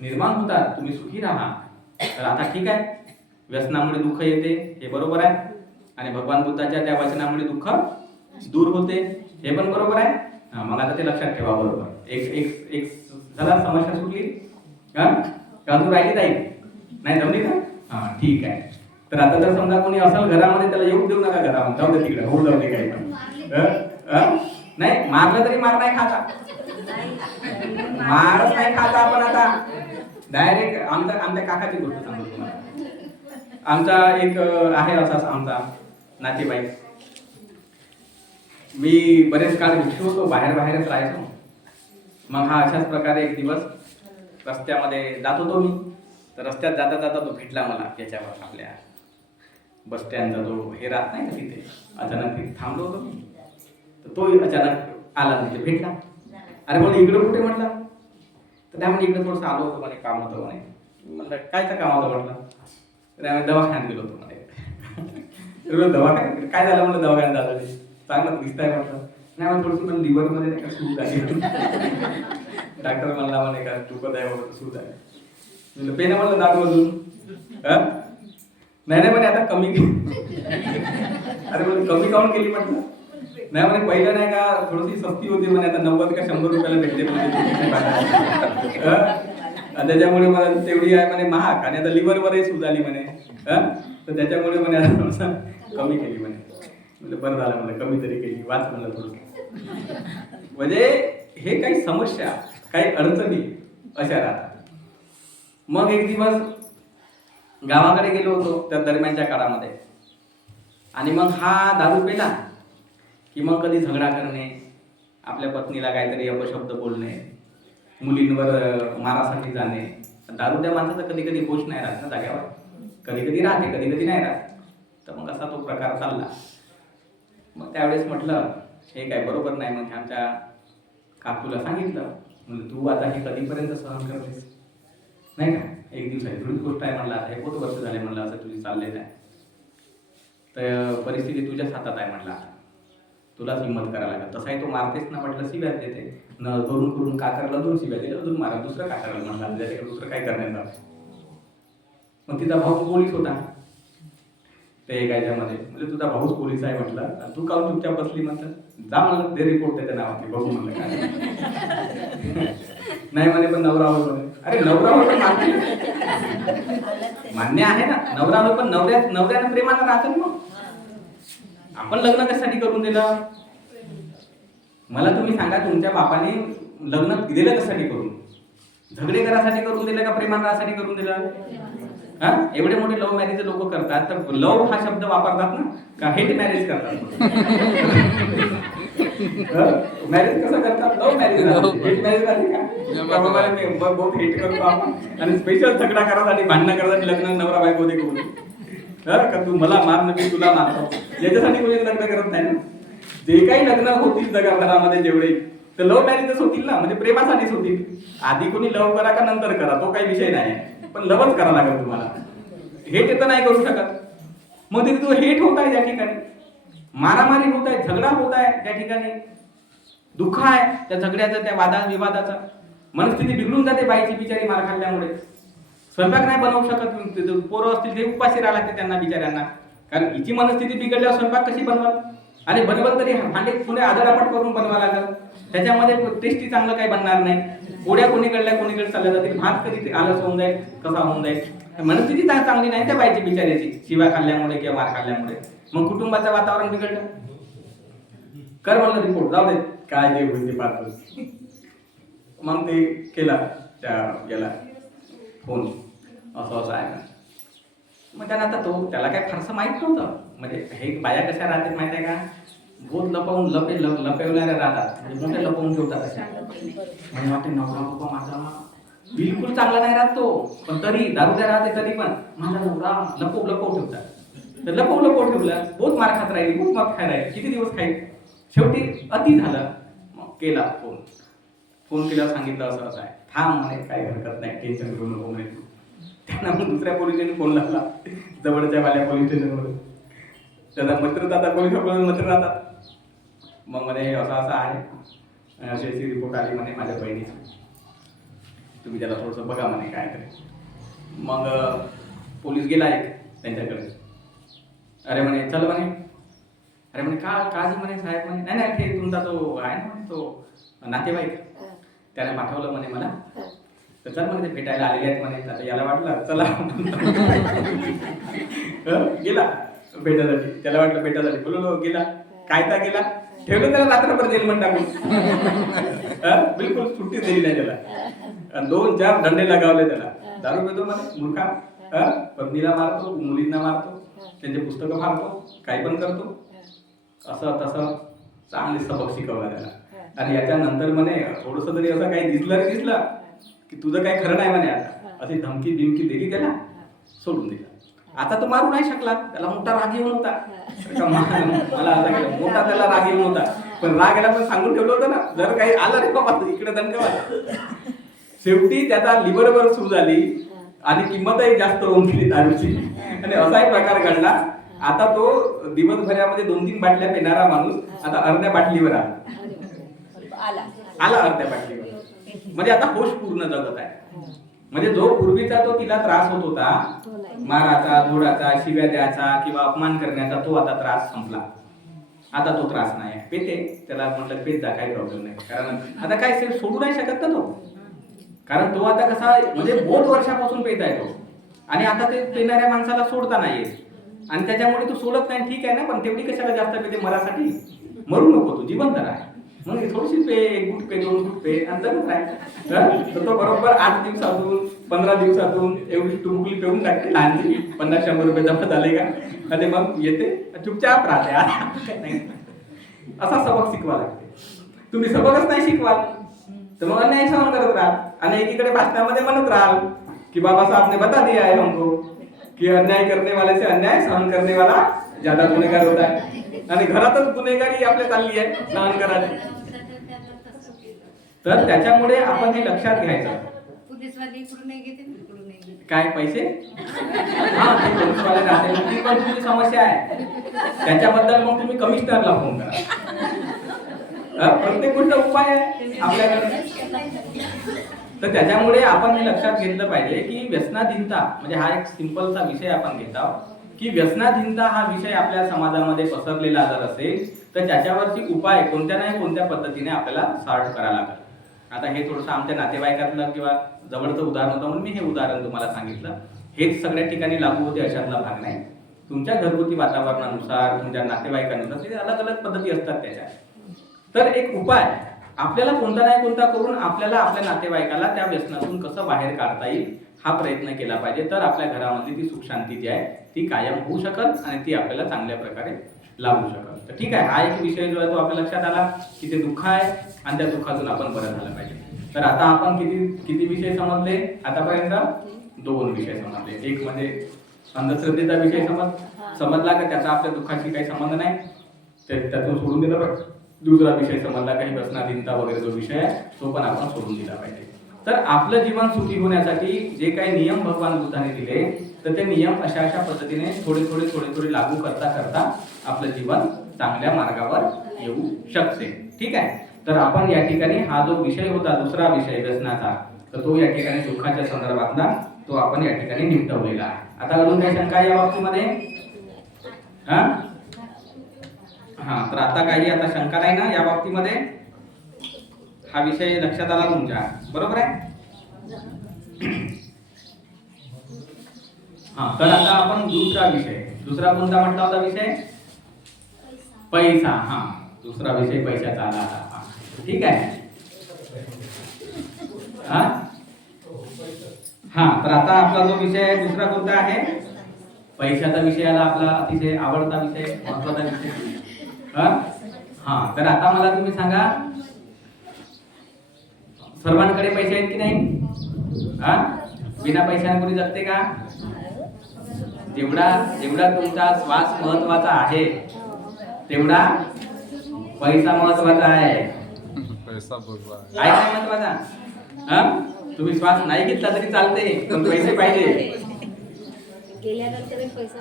निर्माण होतात, तुम्ही सुखी राहा. तर आता ठीक आहे, व्यसनामुळे दुःख येते हे बरोबर आहे, आणि भगवान बुद्धाच्या त्या वचनामुळे दुःख दूर होते हे पण बरोबर आहे. मग आता ते लक्षात ठेवा बरोबर. एक एक एक झाला समस्या सुटली का? अजून राहिली जाईल नाही, जमली का? हा ठीक आहे. तर आता जर समजा कोणी असेल घरामध्ये, त्याला येऊ देऊ नका घरामध्ये, जाऊ दे तिकडे, होऊ जाऊ दे काही पण. नाही मारलं तरी मार नाही खाचा, मारच नाही खाचा आपण. आता डायरेक्ट आमच्या काकाची गोष्ट सांगतो तुम्हाला. आमचा एक आहे असा आमचा नातेवाईक. मी बरेच काळ भिक्षू होतो, बाहेरच राहायचो. मग हा अशाच प्रकारे एक दिवस रस्त्यामध्ये जात होतो मी. तर रस्त्यात जाता जाता तो भेटला मला याच्यावर, आपल्या बस स्टँडचा जो हे राहत नाही का तिथे. अचानक तिथे थांबलो होतो मी, तर तो अचानक आला, तिथे भेटला. अरे म्हणून इकडं कुठे म्हटलं, तर त्यामुळे इकडे थोडंसं आलो होतो म्हणे, काम होतं म्हणे. म्हटलं कायचं काम होतं म्हटलं, तर आम्ही दवाखान्यात गेलो होतो म्हणे. दवाखान्यात काय झालं म्हटलं, दवाखान्यात झालं ते चांगलं दिसतंय म्हटलं. नाही म्हणे थोडंसं पण लिव्हरमध्ये नाही का सूज आहे. डॉक्टर म्हणला म्हणे का दुखत आहे वगैरे, सूज आहे. म्हणजे पेन म्हणलं दारू अजून नाही म्हणे आता कमी केली. अरे म्हणजे कमी काऊन केली म्हटलं. नाही म्हणे पहिलं नाही का थोडीशी सस्ती होती म्हणे, आता 90 का 100 रुपयाला भेटते म्हणे. त्याच्यामुळे मला तेवढी आहे म्हणे महाग, आणि आता लिव्हरवरही सूज आली म्हणे. तर त्याच्यामुळे म्हणे आता थोडंसं कमी केली म्हणे. म्हणजे बरं झालं म्हणलं कमी तरी केली, वाच म्हणलं थोडं. म्हणजे हे काही समस्या, काही अडचणी अशा राहतात. मग एक दिवस गावाकडे गेलो होतो त्या दरम्यानच्या काळामध्ये, आणि मग हा दारू पेला की मग कधी झगडा करणे, आपल्या पत्नीला काहीतरी अपशब्द बोलणे, मुलींवर मारासाठी जाणे. दारू त्या माणसाचा कधी कधी होश नाही राहत ना जाग्यावर, कधी कधी राहते, कधी कधी नाही राहत. तर मग असा तो प्रकार चालला. मग त्यावेळेस म्हटलं हे काय बरोबर नाही. मग आमच्या काकूला सांगितलं, म्हणजे तू आता हे कधीपर्यंत सहन करतेस, नाही का. एक दिवसाची थोडीच गोष्ट आहे म्हणलं, आता हे खूप वर्ष झाले म्हणलं असं तुझी चाललेलं आहे. तर परिस्थिती तुझ्याच हातात आहे म्हणलं, तुलाच हिंमत करायला लागेल. तसाही तो मारतेस ना म्हटलं, शिव्या देते न करून कातरला 2 शिव्या दिल्या, अजून मारा, दुसरं काय करायला म्हटलं, त्याच्याकडे दुसरं काय करण्याचं. मग तिचा भाऊ पोलीस होता ते याच्यामध्ये. म्हणजे तुझा भाऊच पोलीस आहे म्हटलं, तू काऊन चुपचाप बसली म्हटलं, जा म्हणलं दे रिपोर्ट त्याच्या नावाची, बघू म्हणलं काय. नाही म्हणे पण नवरा होय म्हणे. अरे नवरा होय पण मान्य आहे ना, नवरा होय पण नवऱ्यानं प्रेमानं राहतं. मग आपण लग्न कशासाठी करून दिलं मला तुम्ही सांगा. तुमच्या बापाने लग्न दिलं कशासाठी करून? झगडे करासाठी करून दिलं का प्रेमानं राहण्यासाठी करून दिलं? हा, एवढे मोठे लव्ह मॅरेज लोक करतात, तर लव्ह हा शब्द वापरतात ना का हेट मॅरेज करतात? मॅरेज कसं करतात? Love marriage. हेट मॅरेज झाली का बहुत हेट करतो आपण, आणि स्पेशल झगडा करायसाठी, भांडणं करायसाठी लग्न नवरा बायको होते करून. का तू मला मार, मी तुला मारतो, याच्यासाठी कोणी लग्न करत नाही ना. जे काही लग्न होतील जगभरामध्ये जेवढे, तर लव्ह मॅरेजच होतील ना, म्हणजे प्रेमासाठीच होतील. आधी कोणी लव्ह करा का नंतर करा तो काही विषय नाही, पण लवच करा लागेल तुम्हाला. हेट तर नाही करू शकत. मग तिथे तो हेट होत आहे त्या ठिकाणी, मारामारी होत आहे, झगडा होत आहे त्या ठिकाणी, दुःख आहे त्या झगड्याचं, त्या वादाविवादाचं. मनस्थिती बिघडून जाते बाईची बिचारी मार खाल्ल्यामुळे. स्वयंपाक नाही बनवू शकत, पोरं असतील ते उपाशी राहायला लागते त्यांना बिचाऱ्यांना, कारण हिची मनस्थिती बिघडल्यावर स्वयंपाक कशी बनवाल? आणि बनवलं तरी भांडे पुणे आदरापट करून बनवा लागल. त्याच्यामध्ये टेस्टी चांगलं काही बनणार नाही. पोळ्या कोणीकडल्या कोणीकडे चालल्या जातील, भात कधी आलस होऊन जाईल, कसा होऊन जाईल. मनस्थिती चांगली नाही त्या बाईची बिचाऱ्याची, शिव्या खाल्ल्यामुळे किंवा मार खाल्ल्यामुळे. मग कुटुंबाचं वातावरण बिघडलं. कर म्हणलं रिपोर्ट, जाऊ दे काय जे होईल ते पाहतो. मग ते केला त्या याला फोन, असं असं आहे. मग त्यानं आता त्याला काय फारसं माहित नव्हतं. म्हणजे हे बाया कशा राहतात माहिती आहे का, बहुत लपवून लपवणाऱ्या राहतात, म्हणजे मोठे लपवून ठेवतात अशा. म्हणजे वाटते नवरा बाबा माझा बिलकुल चांगला नाही राहत तो, पण तरी दारूच्या राहते तरी पण माझा नवरा लपव ठेवतात. तर लपव ठेवलं, बहुत मार खात राहिली, बहुत मार खाय राहिली, किती दिवस खाईल. शेवटी अति झालं. मग केला फोन केल्यावर सांगितलं असं असं आहे. थांब म्हणे, काही हरकत नाही, टेन्शन घेऊ नको म्हणे. त्यांना मग दुसऱ्या पोलीस स्टेशन फोन लागला, जवळच्या वाल्या पोलीस स्टेशनमध्ये. त्यांना मित्र जातात, पोलीस मित्र राहतात. मग म्हणे असं असं आहे, अशी अशी रिपोर्ट आली म्हणे माझ्या बहिणीची, तुम्ही त्याला थोडंसं बघा म्हणे काय तरी. मग पोलीस गेला एक त्यांच्याकडे. अरे म्हणे चल म्हणे. अरे म्हणे काजी म्हणे साहेब म्हणे, नाही ते तुमचा तो आहे ना म्हणे तो नातेवाईक, त्याने पाठवलं म्हणे मला. तर चल म्हणे ते भेटायला आलेले आहेत म्हणे. आता याला वाटलं चला गेला भेटासाठी. त्याला वाटलं भेटासाठी, बोललो गेला. काय गेला, ठेवलं त्याला रात्रभर जेलमध्ये टाकून. बिलकुल सुट्टी दिली नाही त्याला. 2-4 दंडे लगावले त्याला. दारू पितो म्हणे मूर्खा, पत्नीला मारतो, मुलींना मारतो, त्यांचे पुस्तकं फाडतो, काही पण करतो. असं तसं चांगले सबक शिकवला त्याला. आणि याच्यानंतर म्हणे थोडंसं तरी असं काही दिसलं की तुझं काही खरं नाही म्हणे, आता अशी धमकी बिमकी दिली त्याला, सोडून दिला. आता तो मारू नाही शकला, त्याला मोठा राग येऊन होता. मला असं केलं, मोठा त्याला राग येऊन होता. पण राग याला पण सांगून ठेवलं होतं ना, जर काही आलं रे बाबा इकडे दणकवा. शेवटी त्याचा लिव्हरवर सूज आली आणि किंमतही जास्त होऊन गेली दारूची. आणि असाही प्रकार घडला. आता तो दिवसभरामध्ये 2-3 बाटल्या पिणारा माणूस आता अर्ध्या बाटलीवर आला अर्ध्या बाटलीवर. म्हणजे आता होश पूर्ण जगत आहे. म्हणजे जो पूर्वीचा तो तिला त्रास होत होता, माराचा, धोडाचा, शिव्या द्यायचा किंवा अपमान करण्याचा, तो आता त्रास संपला. आता तो त्रास नाही. पेते, त्याला म्हटलं पेत जा, काही प्रॉब्लेम नाही. कारण आता काय सोडू नाही शकत ना तो. कारण तो आता कसा म्हणजे 2 वर्षापासून पेत आहे तो. आणि आता ते पेणाऱ्या माणसाला सोडता नाही येत. आणि त्याच्यामुळे तू सोडत नाही, ठीक आहे ना, पण तेवढी कशाला जास्त पेते मरासाठी. मरू नको, तू जिवंत राह. मग थोडीशी पे, 1 गुट पे, 2 गुट पे, आणि जगत राह. तर तो बरोबर 8 दिवसातून 15 दिवसातून एवढी टुमकुली पेऊन टाकते लहानची. 50-100 रुपये जमा झाले का, आणि मग येते चुपचाप राहते. असा सबक शिकवा लागते. तुम्ही सबकच नाही शिकवाल तर मग अन्याय सहन करत राहाल. आणि एकीकडे भाषणामध्ये म्हणत राहाल की बाबा साहब ने बता दिया है हमको कि अन्याय करने वाले से अन्याय सहन करने वाला ज्यादा गुन्हेगार होता है. आणि घरातच गुन्हेगारी आपल्या चालली आहे सहन करायची. तर त्याच्यामुळे आपण हे लक्षात घ्यायचं. काय पैसे, हा ते पोलीसवाले राहते, ती पण तुमची समस्या आहे. त्याच्याबद्दल मग तुम्ही कमिशनरला फोन करा. प्रत्येक गोष्ट उपाय आहे आपल्याकडे. तर त्याच्यामुळे आपण हे लक्षात घेतलं पाहिजे की व्यसनाधीनता म्हणजे हा एक सिंपलचा विषय आपण घेत आहोत की व्यसनाधीनता हा विषय आपल्या समाजामध्ये पसरलेला जर असेल तर त्याच्यावरची उपाय कोणत्या नाही कोणत्या पद्धतीने आपल्याला सॉर्ट करावा लागेल. आता हे थोडंसं आमच्या नातेवाईकातलं किंवा जवळचं उदाहरण होतं म्हणून मी हे उदाहरण तुम्हाला सांगितलं. हेच सगळ्या ठिकाणी लागू होते अशातला भाग नाही. तुमच्या घरगुती वातावरणानुसार, तुमच्या नातेवाईकांनुसार ते अलग अलग पद्धती असतात त्याच्या. तर एक उपाय आपल्याला कोणता नाही कोणता करून आपल्याला आपल्या नातेवाईकाला त्या व्यसनातून कसं बाहेर काढता येईल हा प्रयत्न केला पाहिजे. तर आपल्या घरामधली ती सुख शांती जी आहे ती कायम होऊ शकल आणि ती आपल्याला चांगल्या प्रकारे लागू शकल. तर ठीक आहे, हा एक विषय जो आहे तो आपल्या लक्षात आला की ते दुःख आहे आणि त्या दुःखातून आपण बरं झालं पाहिजे. तर आता आपण किती विषय समजले आतापर्यंत? 2 विषय समजले. एक म्हणजे अंधश्रद्धेचा विषय समजला का त्याचा आपल्या दुःखाशी काही संबंध नाही, त्यातून सोडून दिलं पाहिजे. दुसरा विषय समजला काही व्यसनाधीनता वगैरे जो विषय आहे तो पण आपण सोडून दिला पाहिजे. तर आपलं जीवन सुखी होण्यासाठी जे काही नियम भगवान बुद्धाने दिले तर ते नियम अशा पद्धतीने थोडे लागू करता आपलं जीवन चांगल्या मार्गावर येऊ शकते. ठीक आहे, तर आपण या ठिकाणी हा जो विषय होता दुसरा विषय व्यसनाचा तर तो या ठिकाणी दुःखाच्या संदर्भातला तो आपण या ठिकाणी निपटवलेला आहे. आता अजून काही शंका या बाबतीमध्ये? हा, तर आता काही आता शंका नाही ना या बाबतीमध्ये? हा विषय लक्षात आला तुमच्या, बरोबर आहे? हा, तर आता आपण दुसरा कोणता म्हटला होता विषय? पैसा. हा, दुसरा विषय पैशाचा आला आता. हा, ठीक आहे. हा, तर आता आपला जो विषय आहे दुसरा कोणता आहे? पैशाचा विषय आला आपला, अतिशय आवडता विषय, महत्वाचा विषय. हा, तर आता मला तुम्ही सांगा, सर्वांकडे पैसे आहेत की नाही? बिना पैशाने कोणी जगते का? जेवढा तुमचा श्वास महत्वाचा आहे तेवढा पैसा महत्वाचा आहे. पैसा बरोबर आहे काय महत्वाचा? तुम्ही श्वास नाही घेतला तरी चालते, पण पैसे पाहिजे.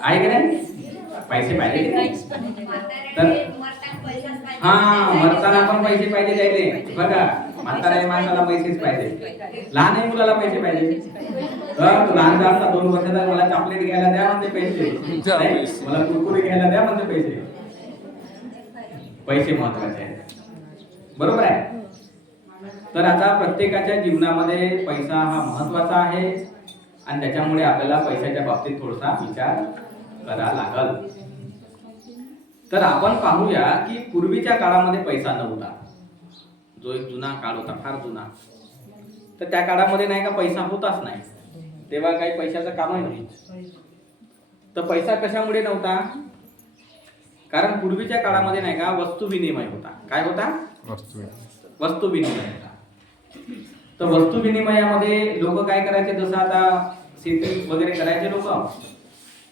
आहे की नाही? पैसे पाहिजे की नाही? तर हा, मरताना पण पैसे पाहिजे द्यायले. बघा, म्हाताऱ्या माणसाला पैसेच पाहिजे, लहान मुलाला पैसे पाहिजे. तू लहान असता 2 वर्षाचा, मला चॉकलेट घ्यायला द्या म्हणते पैसे, मला कुरकुरे घ्यायला द्या म्हणते पैसे. पैसे महत्वाचे आहेत, बरोबर आहे? तर आता प्रत्येकाच्या जीवनामध्ये पैसा हा महत्वाचा आहे आणि त्याच्यामुळे आपल्याला पैशाच्या बाबतीत थोडासा विचार करावा लागल. तर आपण पाहूया की पूर्वीच्या काळामध्ये पैसा नव्हता. जो एक जुना काळ होता, फार जुना, तर त्या काळामध्ये नाही का पैसा होताच नाही. तेव्हा काही पैशाचं कामही नव्हतं. तर पैसा कशामुळे नव्हता? कारण पूर्वीच्या काळामध्ये नाही का वस्तू विनिमय होता. काय होता? वस्तू विनिमय होता. तर वस्तू विनिमयामध्ये लोक काय करायचे, जसं आता शेती वगैरे करायचे लोक,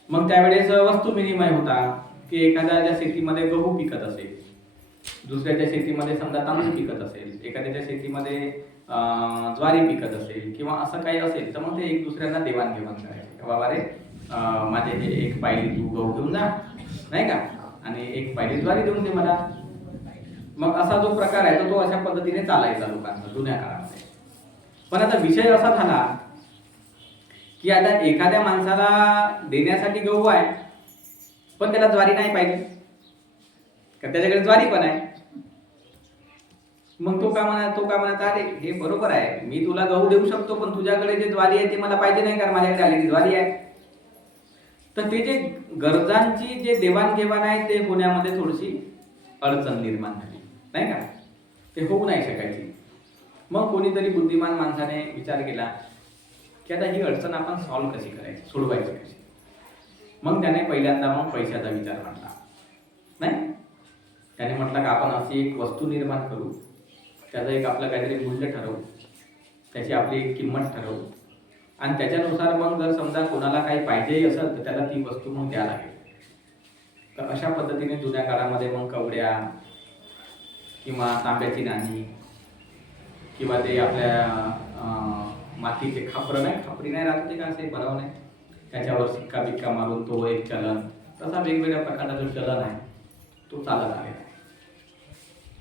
मग त्यावेळेस वस्तू विनिमय होता की एखाद्याच्या शेतीमध्ये गहू पिकत असेल, दुसऱ्याच्या शेतीमध्ये समजा तांदूळ पिकत असेल, एखाद्याच्या शेतीमध्ये ज्वारी पिकत असेल किंवा असं काही असेल, तर मग ते एक दुसऱ्यांना देवाणघेवाण करायचे. बाबा रे, माझे हे 1 पायली तू गहू घेऊन जा, नाही का, आणि 1 पायली ज्वारी देऊन दे मला. मग असा जो प्रकार आहे तो अशा पद्धतीने चालायचा लोकांचा जुन्या काळामध्ये. पण आता विषय असा झाला की आता एखाद्या माणसाला देण्यासाठी गहू आहे, पण त्याला ज्वारी नाही पाहिजे, का त्याच्याकडे ज्वारी पण आहे. मग तो का म्हणा अरे हे बरोबर आहे, मी तुला गहू देऊ शकतो, पण तुझ्याकडे जे ज्वारी आहे ते मला पाहिजे नाही, कारण माझ्याकडे आलेली ज्वारी आहे. तर ते जे गरजांची जे देवाणघेवाण आहे ते होण्यामध्ये थोडीशी अडचण निर्माण झाली, नाही का, ते होऊ नाही शकायची. मग कोणीतरी बुद्धिमान माणसाने विचार केला की आता ही अडचण आपण सॉल्व्ह कशी करायची, सोडवायची कशी. मग त्याने पहिल्यांदा मग पैशाचा विचार मांडला. नाही, त्याने म्हटलं की आपण अशी एक वस्तू निर्माण करू, त्याचं एक आपलं काहीतरी मूल्य ठरवू, त्याची आपली एक किंमत ठरवू, आणि त्याच्यानुसार मग जर समजा कोणाला काही पाहिजे असेल तर त्याला ती वस्तू मग द्यायला लागेल. तर अशा पद्धतीने जुन्या काळामध्ये मग कवड्या किंवा तांब्याची नाणी किंवा ते आपल्या मातीचे खापरी नाही राहत ते का असे बनवणे, त्याच्यावर सिक्का बिक्का मारून तो एक चलन, तसा वेगवेगळ्या प्रकारचा जो चलन आहे तो चालत आलेला आहे.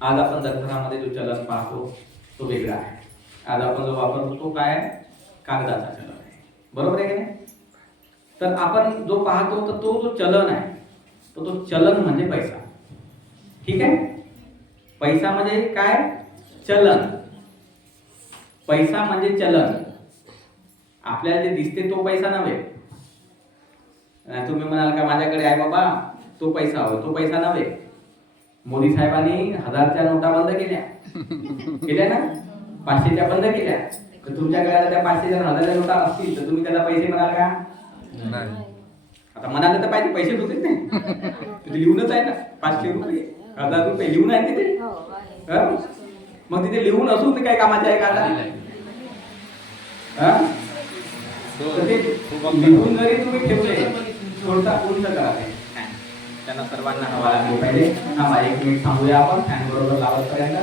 आज आपण जगभरामध्ये जो चलन पाहतो तो वेगळा आहे. आज आपण जो वापरतो तो काय आहे? कागदाचा चलन आहे, बरोबर आहे की नाही? तर आपण जो पाहतो तर तो जो चलन आहे तो चलन म्हणजे पैसा. ठीक आहे, पैसा म्हणजे काय? चलन. पैसा म्हणजे चलन. आपल्याला जे दिसते तो पैसा नव्हे. तुम्ही म्हणाल का माझ्याकडे आहे बाबा तो पैसा होय, तो पैसा नव्हे. मोदी साहेबांनी 1000च्या नोटा बंद केल्या ना, 500च्या बंद केल्या. तर तुमच्याकडे आता त्या 500 जर 1000च्या नोटा असतील तर तुम्ही त्याला पैसे म्हणाल का? नाही. आता म्हणाले तर पाहिजे, पैसे होतेच नाही. तिथे लिहूनच आहे ना 500 रुपये 1000 रुपये लिहून आहे तिथे. मग तिथे लिहून असून ते काय कामाचे आहे का आता? लिहून जरी तुम्ही ठेवले थोडसा उंच करा त्यांना सर्वांना हवा लागली पाहिजे. थांबा 1 मिनिट थांबूया आपण फॅन बरोबर लावत पर्यंत.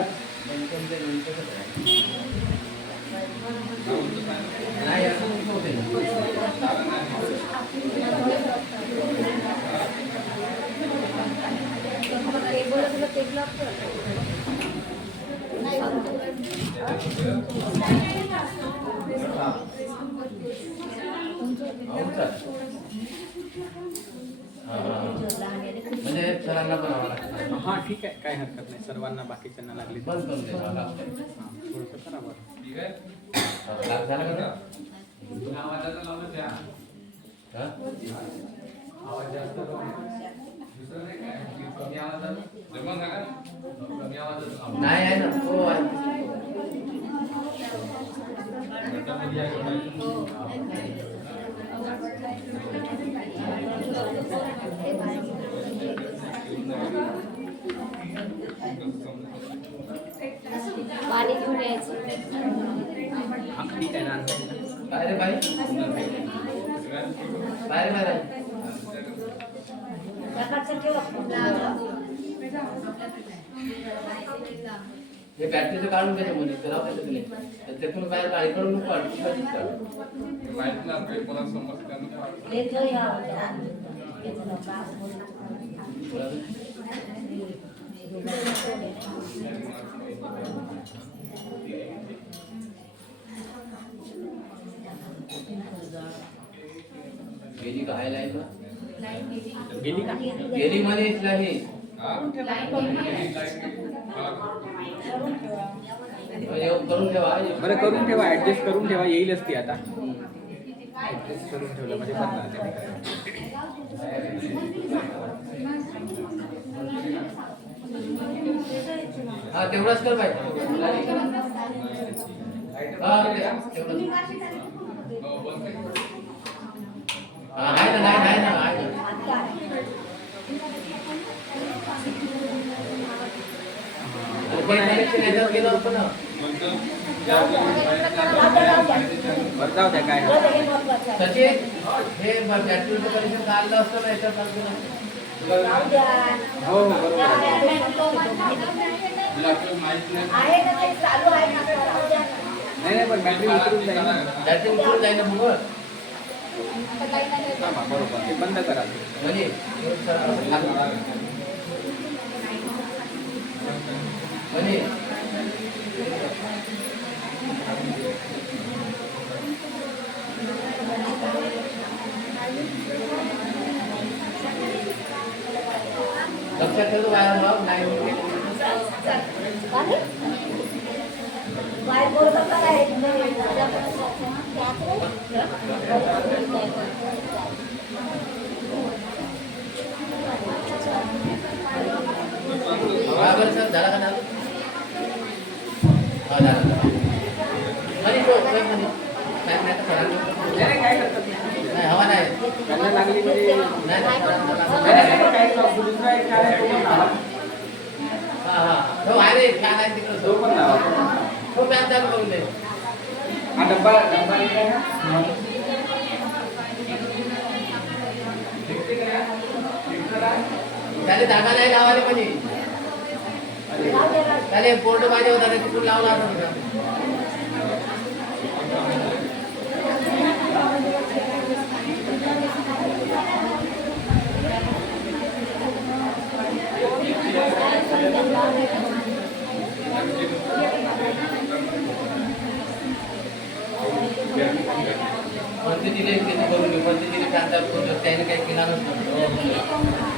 म्हणजे सरांना पण हवं लागतं. हा ठीक आहे, काय हरकत नाही. सर्वांना बाकीच्यांना लागली तर बंद करून दे. थोडंसं करा बरं. झालं का? हा? आवाज जास्त नाही आहे ना तो आहे. पाणी घेऊन यायचं. हा ठीक आहे ना. काय रे बाई बाहेर बाहेर आहे. प्रकारचं ठेवा. हे बॅटरीचं काढून घ्यायचं म्हणजे त्याला काय तुम्ही त्यातून बाहेर काढ इकडून नको काढ. हे जो या होता. गेली काय लाईन गेली का? गेली म्हणे इथला हे करून ठेवा. बरं करून ठेवा, ऍडजस्ट करून ठेवा. येईलच ती आता. ऍडजस्ट करून ठेवलं म्हणजे बरं राहते. हा तेवढंच कर बाई. हा तेवढंच. आहे ना नाही आहे ना आहे ना. कनेक्शन याच्यावर गेलं होतं ना. बरं जाऊ द्या काय. सचिन हे बॅटरीचं कनेक्शन काढलं असतं ना याच्यावर चालतं ना. हो हो बरोबर आहे. आहे ना ते चालू आहे ना. नाही नाही पण बॅटरी उतरून जाईल ना. बॅटरी उतरून जाईल ना मग. थांबा, बरोबर ते बंद करा. म्हणजे म्हणजे लक्षात ठेवतो बाहेर मग नाही बाहेर बरोबर करायचं. बरोबर सर झाला का झालं? हा झालं. म्हणजे तो काय म्हणजे काय नाही तर फराळ नाही काय हरकत नाही. नाही हवा नाही. त्यांना लागली म्हणजे नाही नाही फराळ नाही, नाही, काय problem. दुसरा एक काय आहे तो पण लावा. हा हा तो आहे रे काय नाही तिकडं तो पण लावा. तो पॅन चालू करून दे. हा डब्बा एक आहे ना. त्याला धागा नाही लावाले म्हणजे त्याला बोर्ड पाहिजे होता रे तिकडून लावला होता. कोणते दिले किती करून घेऊ कोणते दिले फॅन चालू करून घेऊ त्याने काही केला नसतं.